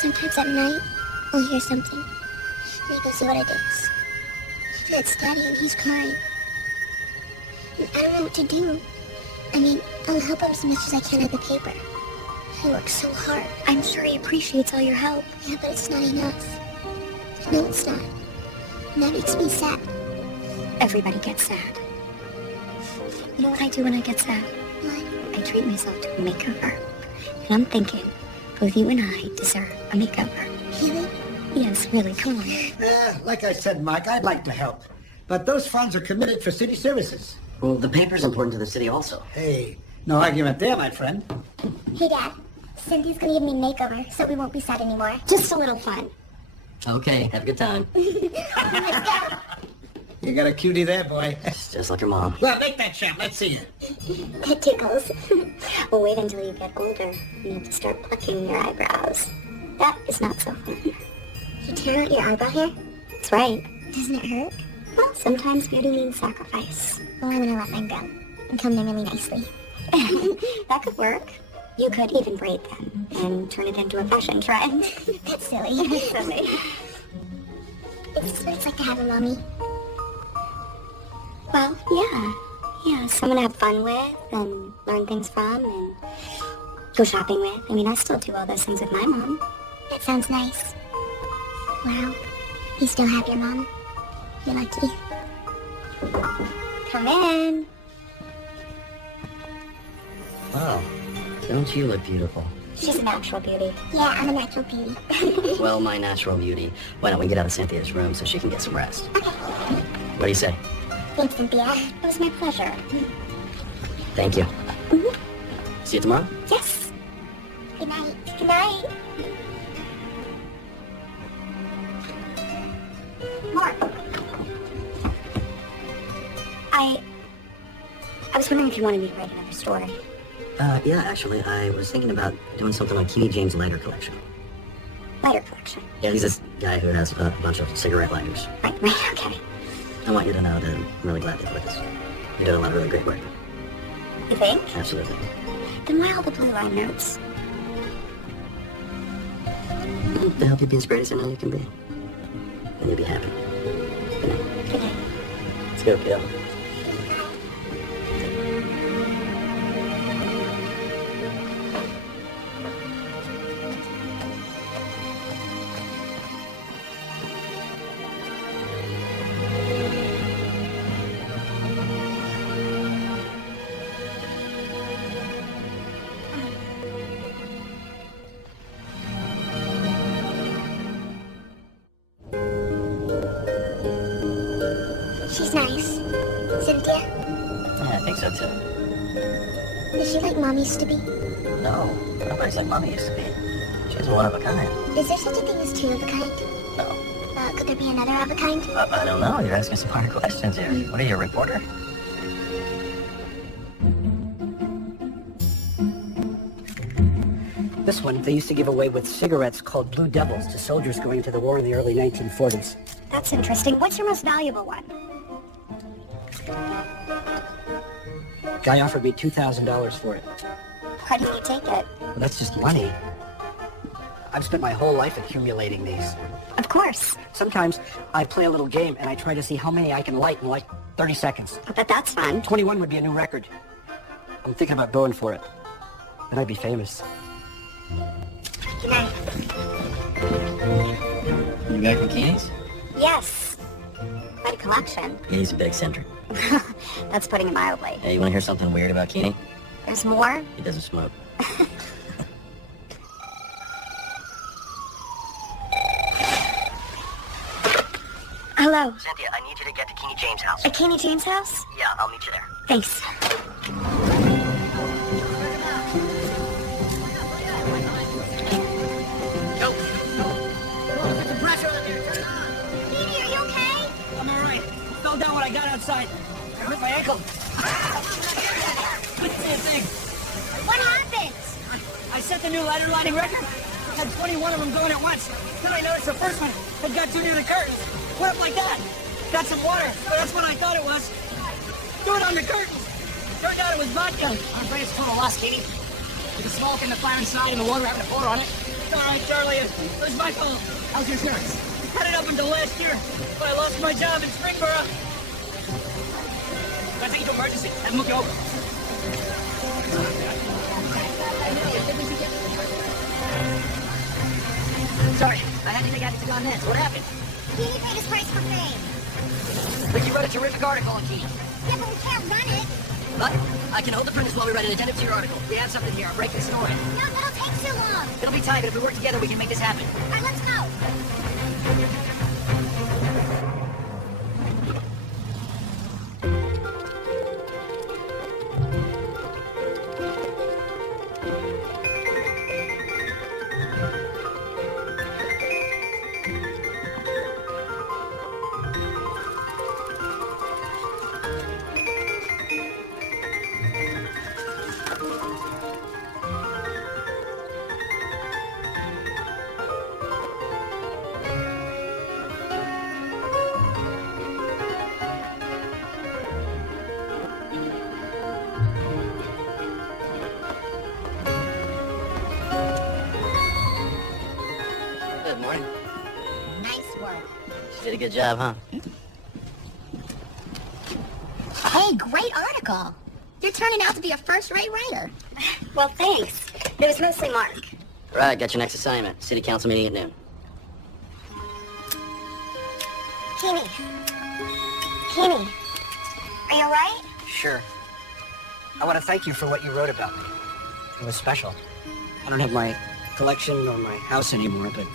Sometimes at night, I'll hear something. And I go see what it is. And it's Daddy and he's crying. And I don't know what to do. I mean, I'll help him as much as I can at the paper. I work so hard. I'm sure he appreciates all your help. Yeah, but it's not enough. No, it's not. And that makes me sad. Everybody gets sad. You know what I do when I get sad? What? I treat myself to a makeover. And I'm thinking, both you and I deserve a makeover. Really? Yes, really, come on. Like I said, Mike, I'd like to help. But those funds are committed for city services. Well, the paper's important to the city also. Hey, no argument there, my friend. Hey, Dad. Cynthia's gonna give me a makeover, so we won't be sad anymore. Just a little fun. Okay, have a good time. Let's go. You got a cutie there, boy. It's just like your mom. Well, make that shot. Let's see it. It tickles. Well, wait until you get older. You have to start plucking your eyebrows. That is not so fun. You tear out your eyebrow hair? That's right. Doesn't it hurt? Well, sometimes beauty means sacrifice. Well, I'm gonna let mine grow and comb them really nicely. That could work. You could even braid them and turn it into a fashion trend. That's silly. Silly. Is this what it's like to have a mommy? Well, yeah, someone to have fun with and learn things from and go shopping with. I mean, I still do all those things with my mom. That sounds nice. Wow. You still have your mom? You're lucky. Come in. Wow, don't you look beautiful? She's a natural beauty. Yeah, I'm a natural beauty. Well, my natural beauty, why don't we get out of Cynthia's room so she can get some rest? What do you say? Thanks, Cynthia. It was my pleasure. Thank you. See you tomorrow? Yes. Good night. Good night. Mark. I was wondering if you wanted me to write another story. Yeah, actually, I was thinking about doing something on Kenny James' lighter collection. Lighter collection. Yeah, he's this guy who has a bunch of cigarette lighters. Right, okay. I want you to know that I'm really glad that you with us. You're doing a lot of really great work. You think? Absolutely. Then why all the blue line notes? To help you be as great as I know you can be. And you'll be happy. Good night. Good night. Let's go, kiddo. She's nice. Cynthia, Yeah, I think so too. is she like Mom used to be? No, nobody's like Mommy used to be. She's one of a kind. Is there such a thing as two of a kind? No. Could there be another of a kind? I don't know. You're asking some hard questions here. What are you, a reporter? This one they used to give away with cigarettes called Blue Devils to soldiers going to the war in the early 1940s. That's interesting. What's your most valuable one? Guy offered me $2,000 for it. Why didn't you take it? Well, that's just money. I've spent my whole life accumulating these. Of course. Sometimes I play a little game and I try to see how many I can light in like 30 seconds. I bet that's fun. 21 would be a new record. I'm thinking about going for it. Then I'd be famous. Good night. You back from Keeney's? Yes. Quite a collection. He's a big eccentric. That's putting it mildly. Hey, you want to hear something weird about Keeney? There's more? He doesn't smoke. Hello. Cynthia, I need you to get to Keeney James' house. At Kenny James' house? Yeah, I'll meet you there. Thanks. Kenny, are you okay? I'm all right. Fell down when I got outside. I hurt my ankle. Couldn't see a thing. What happened? I set the new ladder lighting record. Had 21 of them going at once. Then I noticed the first one had got too near the curtains. Went up like that. Got some water. That's what I thought it was. Threw it on the curtains. Turned out it was vodka. I'm afraid it's total loss, Katie. With the smoke and the fire inside and the water having to pour on it. It's all right, Charlie. It was my fault. How's your insurance? Had it up until last year, but I lost my job in Springboro. Can I take you to emergency? Have them move you over. Sorry, I had to take out on this. What happened? Kenny paid his price for fame. But you wrote a terrific article on Keeney. Yeah, but we can't run it. But I can hold the printers while we write an addendum to your article. We have something here. I'll break the story. No, that'll take too long. It'll be tight, but if we work together, we can make this happen. All right, let's go. Good morning. Nice work. She did a good job, huh? Hey, great article. You're turning out to be a first-rate writer. Well, thanks. It was mostly Mark. Right, got your next assignment. City council meeting at noon. Kenny. Kenny. Are you all right? Sure. I want to thank you for what you wrote about me. It was special. I don't have my collection or my house anymore, but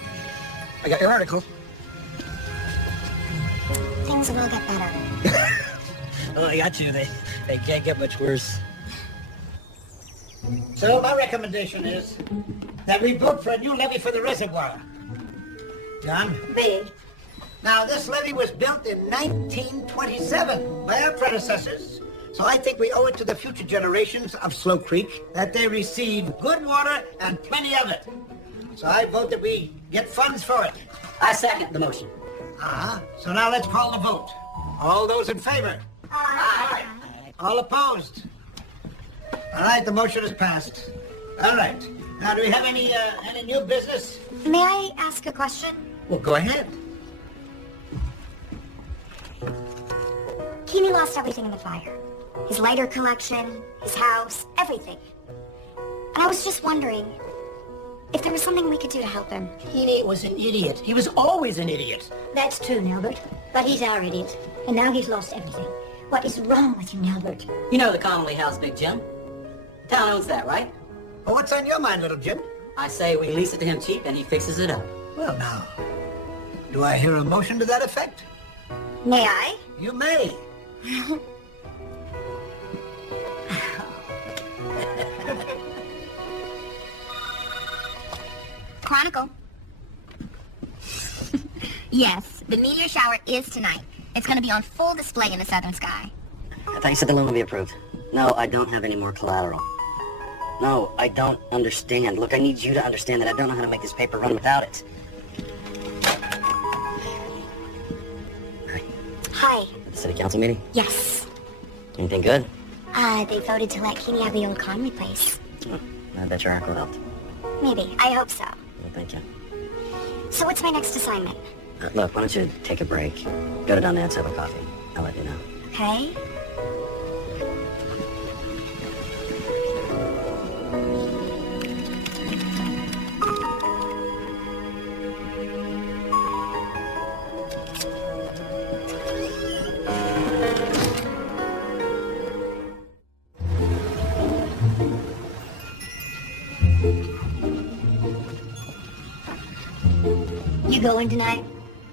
I got your article. Things will get better. Well, I got you. They can't get much worse. So my recommendation is that we vote for a new levee for the reservoir. John? Big. Now, this levee was built in 1927 by our predecessors, so I think we owe it to the future generations of Slow Creek that they receive good water and plenty of it. So I vote that we get funds for it. I second the motion. So now let's call the vote. All those in favor? Aye. All opposed? All right, the motion is passed. All right. Now, do we have any new business? May I ask a question? Well, go ahead. Kenny lost everything in the fire. His lighter collection, his house, everything. And I was just wondering if there was something we could do to help him. Keeney was an idiot. He was always an idiot. That's true, Nelbert. But he's our idiot. And now he's lost everything. What is wrong with you, Nelbert? You know the commonly housed Big Jim? Town owns that, right? Well, what's on your mind, little Jim? I say we lease it to him cheap and he fixes it up. Well, now, do I hear a motion to that effect? May I? You may. Chronicle. Yes, the meteor shower is tonight. It's going to be on full display in the southern sky. I thought you said the loan will be approved. No, I don't have any more collateral. No, I don't understand. Look, I need you to understand that I don't know how to make this paper run without it. Hi. At the city council meeting? Yes. Anything good? They voted to let Kenny have the old Conley place. I bet your uncle helped. Maybe. I hope so. Well, thank you. So what's my next assignment? Look, why don't you take a break? Go to down there and have a coffee. I'll let you know. Okay. You going tonight?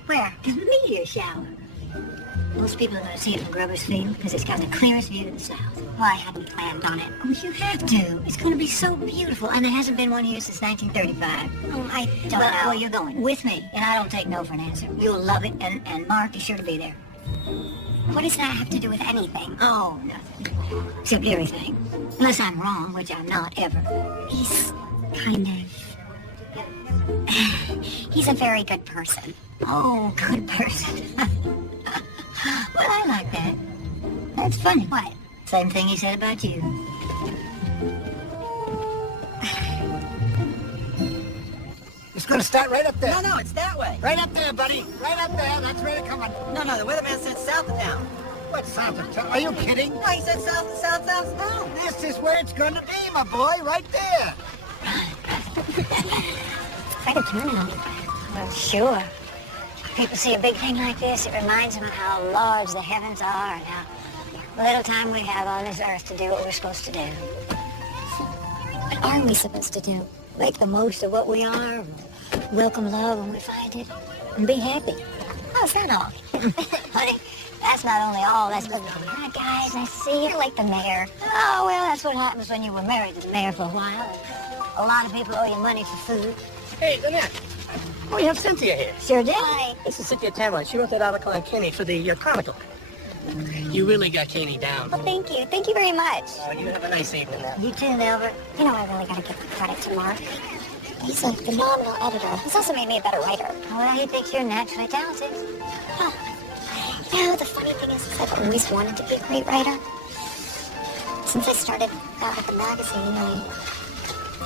Where? The meteor shower. Most people are going to see it from Grover's Field because it's got the clearest view to the south. Well, I hadn't planned on it. Oh, you have to. It's going to be so beautiful, and there hasn't been one here since 1935. Oh, I don't know. Well, you're going with me, and I don't take no for an answer. You'll love it, and Mark is sure to be there. What does that have to do with anything? Oh, nothing. Except everything. Unless I'm wrong, which I'm not ever. He's kind of... He's a very good person. Oh, good person. Well, I like that. That's funny. What? Same thing he said about you. It's gonna start right up there. No, it's that way. Right up there, buddy. Right up there. That's where it's coming. No, the weatherman said south of town. What south of town? Are you kidding? No, he said south town. This is where it's gonna be, my boy. Right there. Quite a turnout. Well, sure. People see a big thing like this, it reminds them of how large the heavens are and how little time we have on this earth to do what we're supposed to do. What are we supposed to do? Make the most of what we are, welcome love when we find it, and be happy. How's that all? Honey, that's not only all, that's the... Ah, guys, I see You're like the mayor. Oh, well, that's what happens when you were married to the mayor for a while. A lot of people owe you money for food. Hey, Lynette. Oh, you have Cynthia here. Sure did. Hi. This is Cynthia Tamlin. She wrote that article on Kenny for the Chronicle. You really got Kenny down. Well, thank you. Thank you very much. Oh, you have a nice evening now. You too, Albert. You know, I really gotta give the credit to Mark. He's a phenomenal editor. He's also made me a better writer. Well, he thinks you're naturally talented. Huh. You know, the funny thing is I've always wanted to be a great writer. Since I started out at the magazine,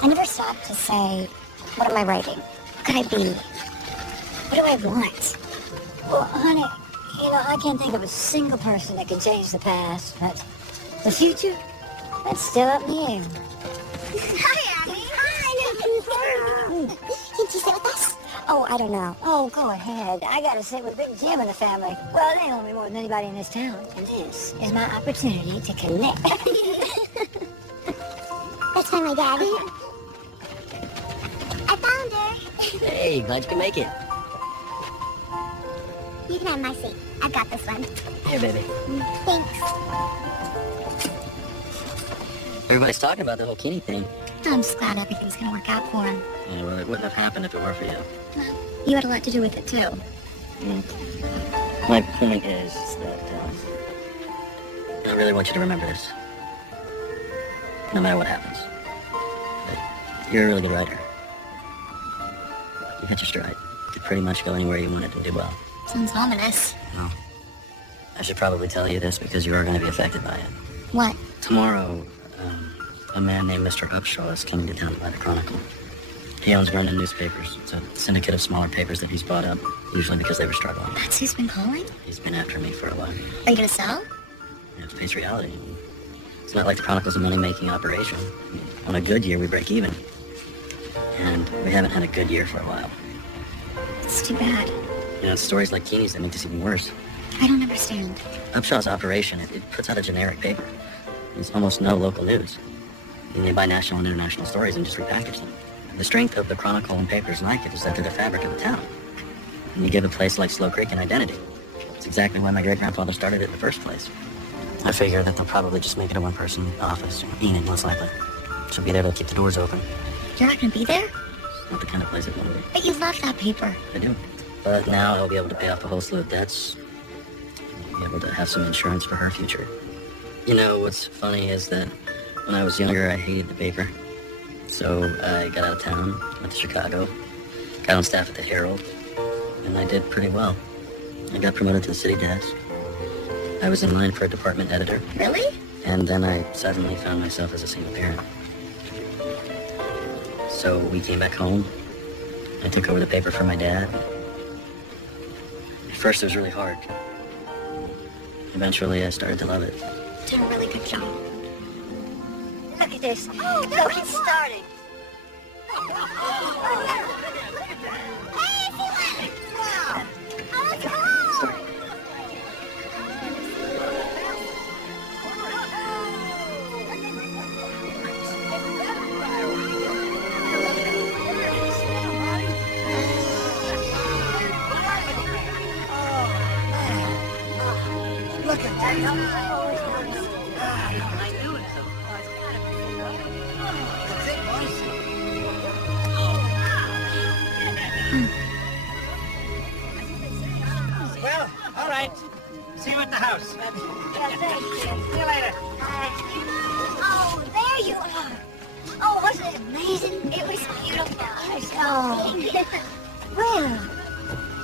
I never stopped to say, what am I writing? What could I be? What do I want? Well, honey, you know, I can't think of a single person that can change the past, but the future, that's still up in the air. Hi, Abby. Hi. Can you sit with us? Oh, I don't know. Oh, go ahead. I gotta sit with Big Jim and the family. Well, they know me more than anybody in this town. And this is my opportunity to connect. That's from my daddy. I found her. Hey, glad you can make it. You can have my seat. I've got this one. Here, baby. Thanks. Everybody's talking about the whole Kenny thing. I'm just glad everything's gonna work out for him. Yeah, well, it wouldn't have happened if it were for you. You had a lot to do with it, too. My point is that I really want you to remember this. No matter what happens. That you're a really good writer. You hit your stride. You could pretty much go anywhere you wanted and do well. Sounds ominous. No. I should probably tell you this because you are going to be affected by it. What? Tomorrow, a man named Mr. Upshaw is coming to town to buy the Chronicle. He owns Vernon Newspapers. It's a syndicate of smaller papers that he's bought up, usually because they were struggling. That's who's been calling? He's been after me for a while. Are you gonna sell? Yeah, it's face reality. It's not like the Chronicle's a money-making operation. On a good year, we break even. And we haven't had a good year for a while. It's too bad. You know, it's stories like Keeney's that make this even worse. I don't understand. Upshaw's operation, it puts out a generic paper. There's almost no local news. And they buy national and international stories and just repackage them. The strength of the Chronicle and papers like it is that they're the fabric of the town. And you give a place like Slow Creek an identity. It's exactly why my great-grandfather started it in the first place. I figure that they'll probably just make it a one-person office. Enid, most likely. She'll be there to keep the doors open. You're not gonna be there? It's not the kind of place it will be. But you love that paper. I do. But now I'll be able to pay off a whole slew of debts. I'll be able to have some insurance for her future. You know, what's funny is that when I was younger, I hated the paper. So I got out of town, went to Chicago, got on staff at the Herald, and I did pretty well. I got promoted to the city desk, I was in line for a department editor. Really? And then I suddenly found myself as a single parent. So we came back home. I took over the paper for my dad. At first it was really hard. Eventually I started to love it. Did a really good job. Look at this. Oh, look, it's starting. Sorry. Look at that. Well, all right. See you at the house. See you later. Oh, there you are. Oh, wasn't it amazing? It was beautiful. Oh, well,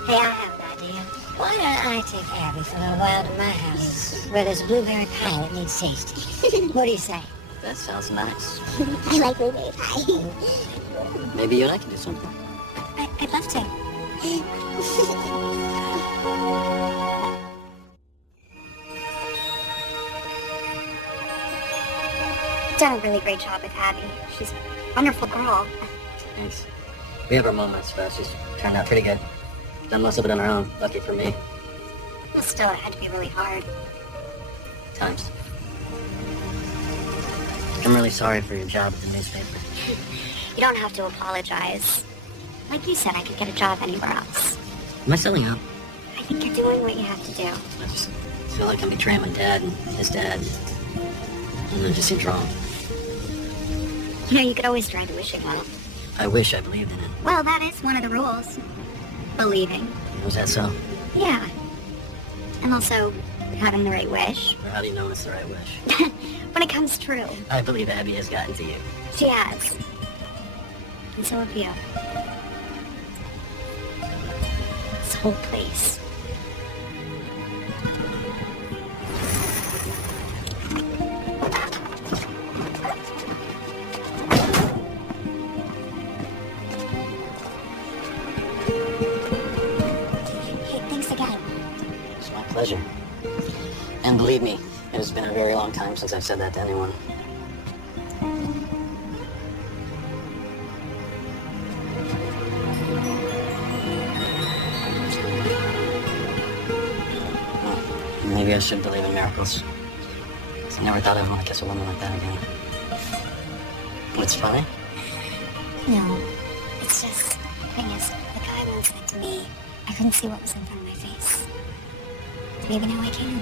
hey, I have an idea. Why don't I take Abby for a little while to my house where this blueberry pie that needs tasting? What do you say? That sounds nice. I like blueberry pie. Maybe you and I can do something. I'd love to. You've done a really great job with Abby. She's a wonderful girl. Thanks. We have our moments, but she's turned out pretty good. Done most of it on her own. Lucky for me. But still, it had to be really hard. Times. I'm really sorry for your job at the newspaper. You don't have to apologize. Like you said, I could get a job anywhere else. Am I selling out? I think you're doing what you have to do. I just feel like I'm betraying my dad and his dad. And it just seems wrong. You know, you could always try the wishing well. I wish I believed in it. Well, that is one of the rules. Believing. Was that so? Yeah. And also, having the right wish. Or how do you know it's the right wish? When it comes true. I believe Abby has gotten to you. She has. And so have you. This whole place. Hey, thanks again. It's my pleasure. And believe me, it has been a very long time since I've said that to anyone. Maybe I should believe in miracles. I never thought I'd want to kiss a woman like that again. What's funny? No. It's just, the thing is, the guy won't said to me, I couldn't see what was in front of my face. Maybe now I can.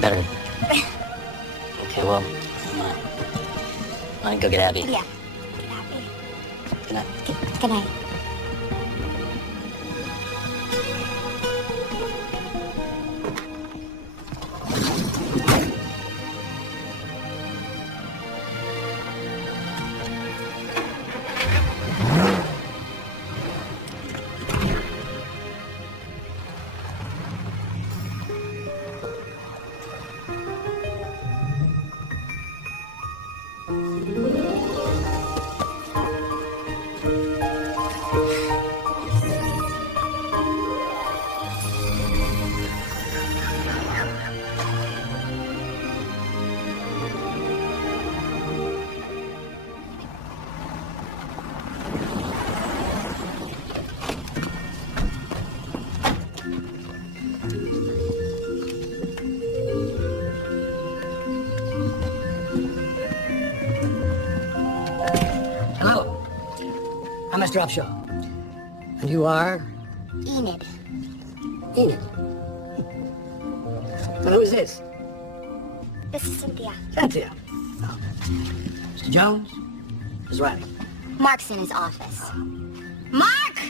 Better. Okay, well, I'm gonna go get Abby. Yeah. Get happy. Good night. Good night. Hello. I'm Mr. Upshaw. And you are? Enid. Enid. So who is this? This is Cynthia. Cynthia. Oh. Mr. Jones? Ms. Riley. Mark's in his office. Mark!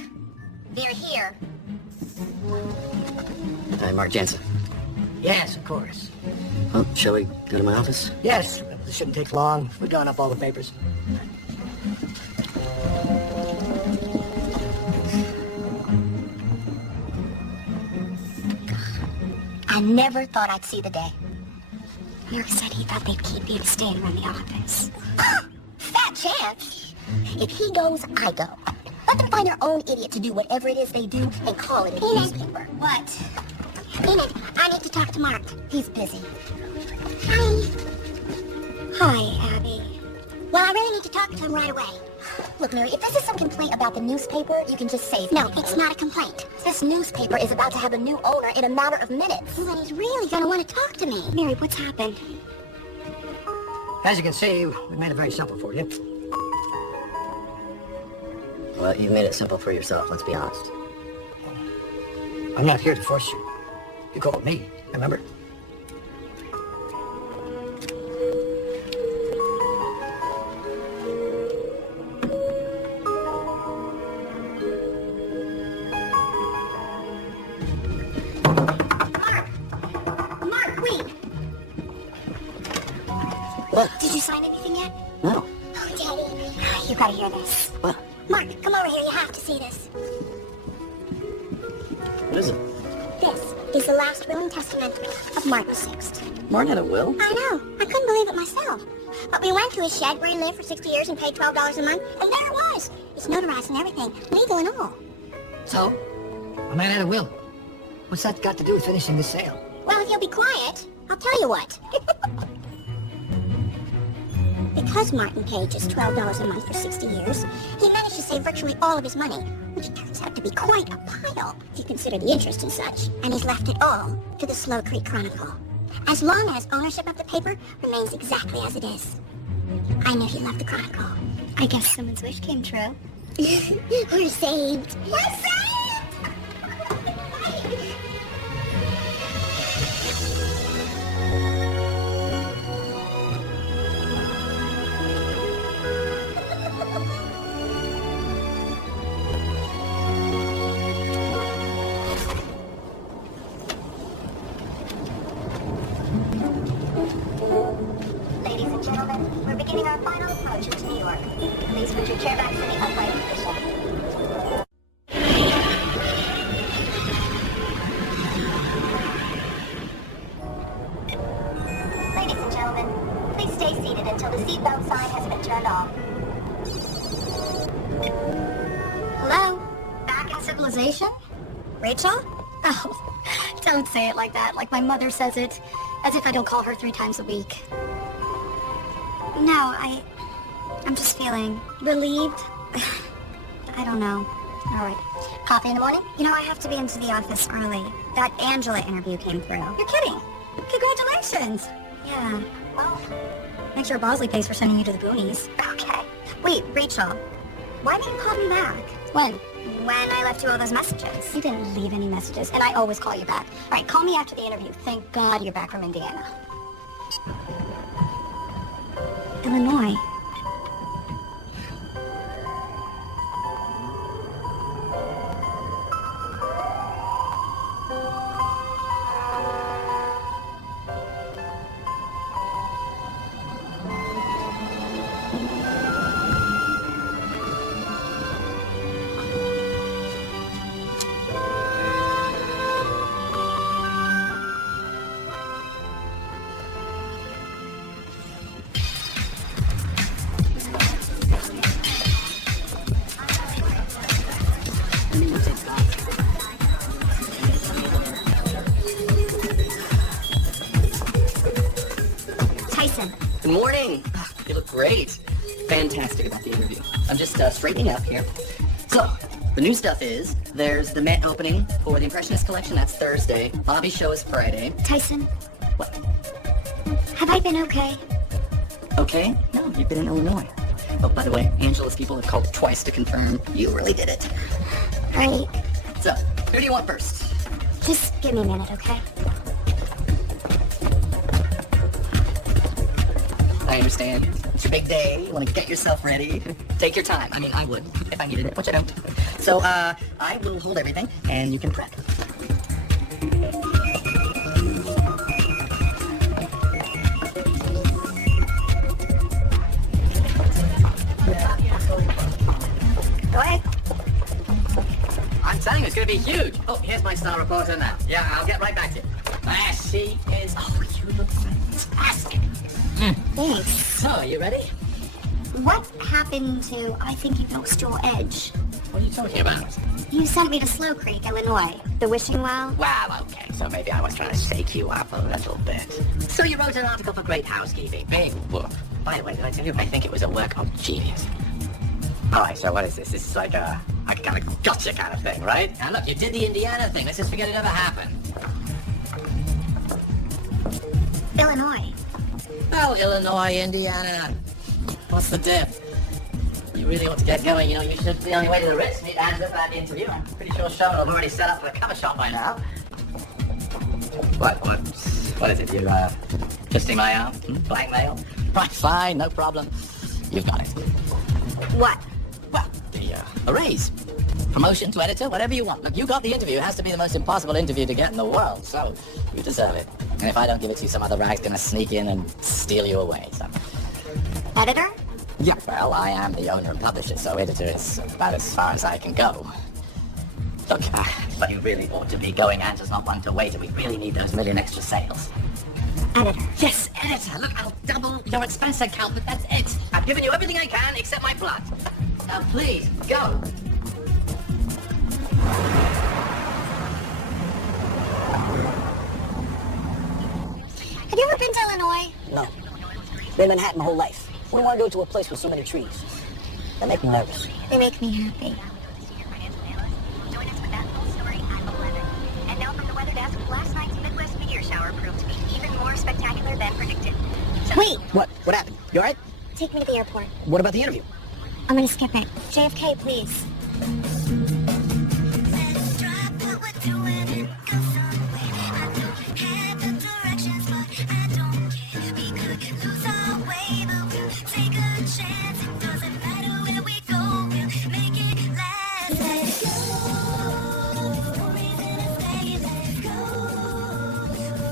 They're here. Hi, Mark Jensen. Yes, of course. Well, shall we go to my office? Yes, this shouldn't take long. We've drawn up all the papers. I never thought I'd see the day. Mark said he thought they'd keep you to stay and run the office. Fat chance. If he goes, I go. Let them find their own idiot to do whatever it is they do and call it a newspaper. What? Enid, I need to talk to Mark. He's busy. Hi. Hi, Abby. Well, I really need to talk to him right away. Look, Mary, if this is some complaint about the newspaper, you can just say... No, it's not a complaint. This newspaper is about to have a new owner in a matter of minutes. Well, then he's really gonna want to talk to me. Mary, what's happened? As you can see, we made it very simple for you. Well, you made it simple for yourself, let's be honest. I'm not here to force you. You called me, remember? Mark, wait! What? Did you sign anything yet? No. Oh, Daddy, you gotta hear this. What? Mark, come over here, you have to see this. What is it? This is the last will and testament of Martin VI. Martin had a will? I know. I couldn't believe it myself. But we went to his shed where he lived for 60 years and paid $12 a month, and there it was. It's notarized and everything, legal and all. So? A man had a will. What's that got to do with finishing the sale? Well, if you'll be quiet, I'll tell you what. Because Martin paid just $12 a month for 60 years, he managed to save virtually all of his money, which turns out to be quite a pile, if you consider the interest and such. And he's left it all to the Slow Creek Chronicle. As long as ownership of the paper remains exactly as it is. I knew he loved the Chronicle. I guess someone's wish came true. We're saved. We're saved! Ladies and gentlemen, we're beginning our final approach into New York. Please put your chair back in the upright position. Ladies and gentlemen, please stay seated until the seatbelt sign has been turned off. Hello? Back in civilization? Rachel? Oh, don't say it like that, like my mother says it. As if I don't call her 3 times a week. No, I'm just feeling relieved. I don't know. All right. Coffee in the morning? You know, I have to be into the office early. That Angela interview came through. You're kidding. Congratulations. Yeah. Well, make sure Bosley pays for sending you to the boonies. Okay. Wait, Rachel. Why didn't you call me back? When? When I left you all those messages. You didn't leave any messages, and I always call you back. All right, call me after the interview. Thank God you're back from Indiana. Illinois. Tyson. Good morning. You look great. Fantastic about the interview. I'm just straightening up here. So, the new stuff is, there's the Met opening for the Impressionist collection. That's Thursday. Bobby's show is Friday. Tyson, What? have I been okay? Okay? No, you've been in Illinois. Oh, by the way, Angela's people have called twice to confirm you really did it. Right. So, who do you want first? Just give me a minute, okay? I understand. It's your big day. You want to get yourself ready. Take your time. I mean, I would if I needed it, which I don't. So, I will hold everything, and you can prep. Go ahead. I'm telling you, it's going to be huge. Oh, here's my star reporter now. Yeah, I'll get right back to you. There she is. Oh, you look fantastic. Thanks. So, are you ready? What happened to I think you lost your edge? What are you talking about? You sent me to Slow Creek, Illinois. The wishing well? Well, okay, so maybe I was trying to shake you up a little bit. So you wrote an article for Great Housekeeping. Big whoop. By the way, did I tell you? I think it was a work of genius. All right, so what is this? This is like a kind of gotcha kind of thing, right? And look, you did the Indiana thing. Let's just forget it ever happened. Illinois. Well, Illinois, Indiana. What's the diff? You really ought to get going. You know, you should be on your way to the Ritz, meet Andrew for that interview. I'm pretty sure Sean will have already set up for a cover shot by now. What is it? You, twisting my arm? Blackmail? Right, fine, no problem. You've got it. What? Well, a raise. Promotion to editor, whatever you want. Look, you got the interview. It has to be the most impossible interview to get in the world, so you deserve it. And if I don't give it to you, some other rag's gonna sneak in and steal you away, so... Editor? Yeah, well, I am the owner and publisher, so editor is about as far as I can go. Look, but you really ought to be going. Andrew's not one to wait, and we really need those million extra sales. Editor. Yes, editor. Look, I'll double your expense account, but that's it. I've given you everything I can except my blood. Now, please, go. Have you ever been to Illinois? No. Been in Manhattan my whole life. We want to go to a place with so many trees. That make me nervous. They make me happy. Join us for that full story at 11. And now from the weather desk, last night's Midwest meteor shower proved to be even more spectacular than predicted. Wait! What? What happened? You alright? Take me to the airport. What about the interview? I'm gonna skip it. JFK, please.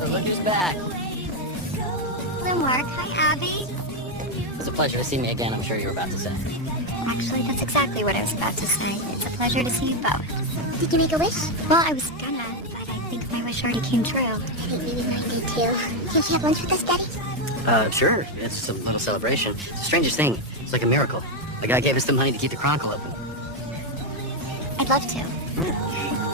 Look who's back. Hello, Mark. Hi, Abby. It's a pleasure to see me again, I'm sure you were about to say. Actually, that's exactly what I was about to say. It's a pleasure to see you both. Did you make a wish? Well, I was gonna, but I think my wish already came true. I think maybe mine did too. Can't you have lunch with us, Daddy? Sure. It's a little celebration. It's the strangest thing. It's like a miracle. The guy gave us the money to keep the Chronicle open. I'd love to.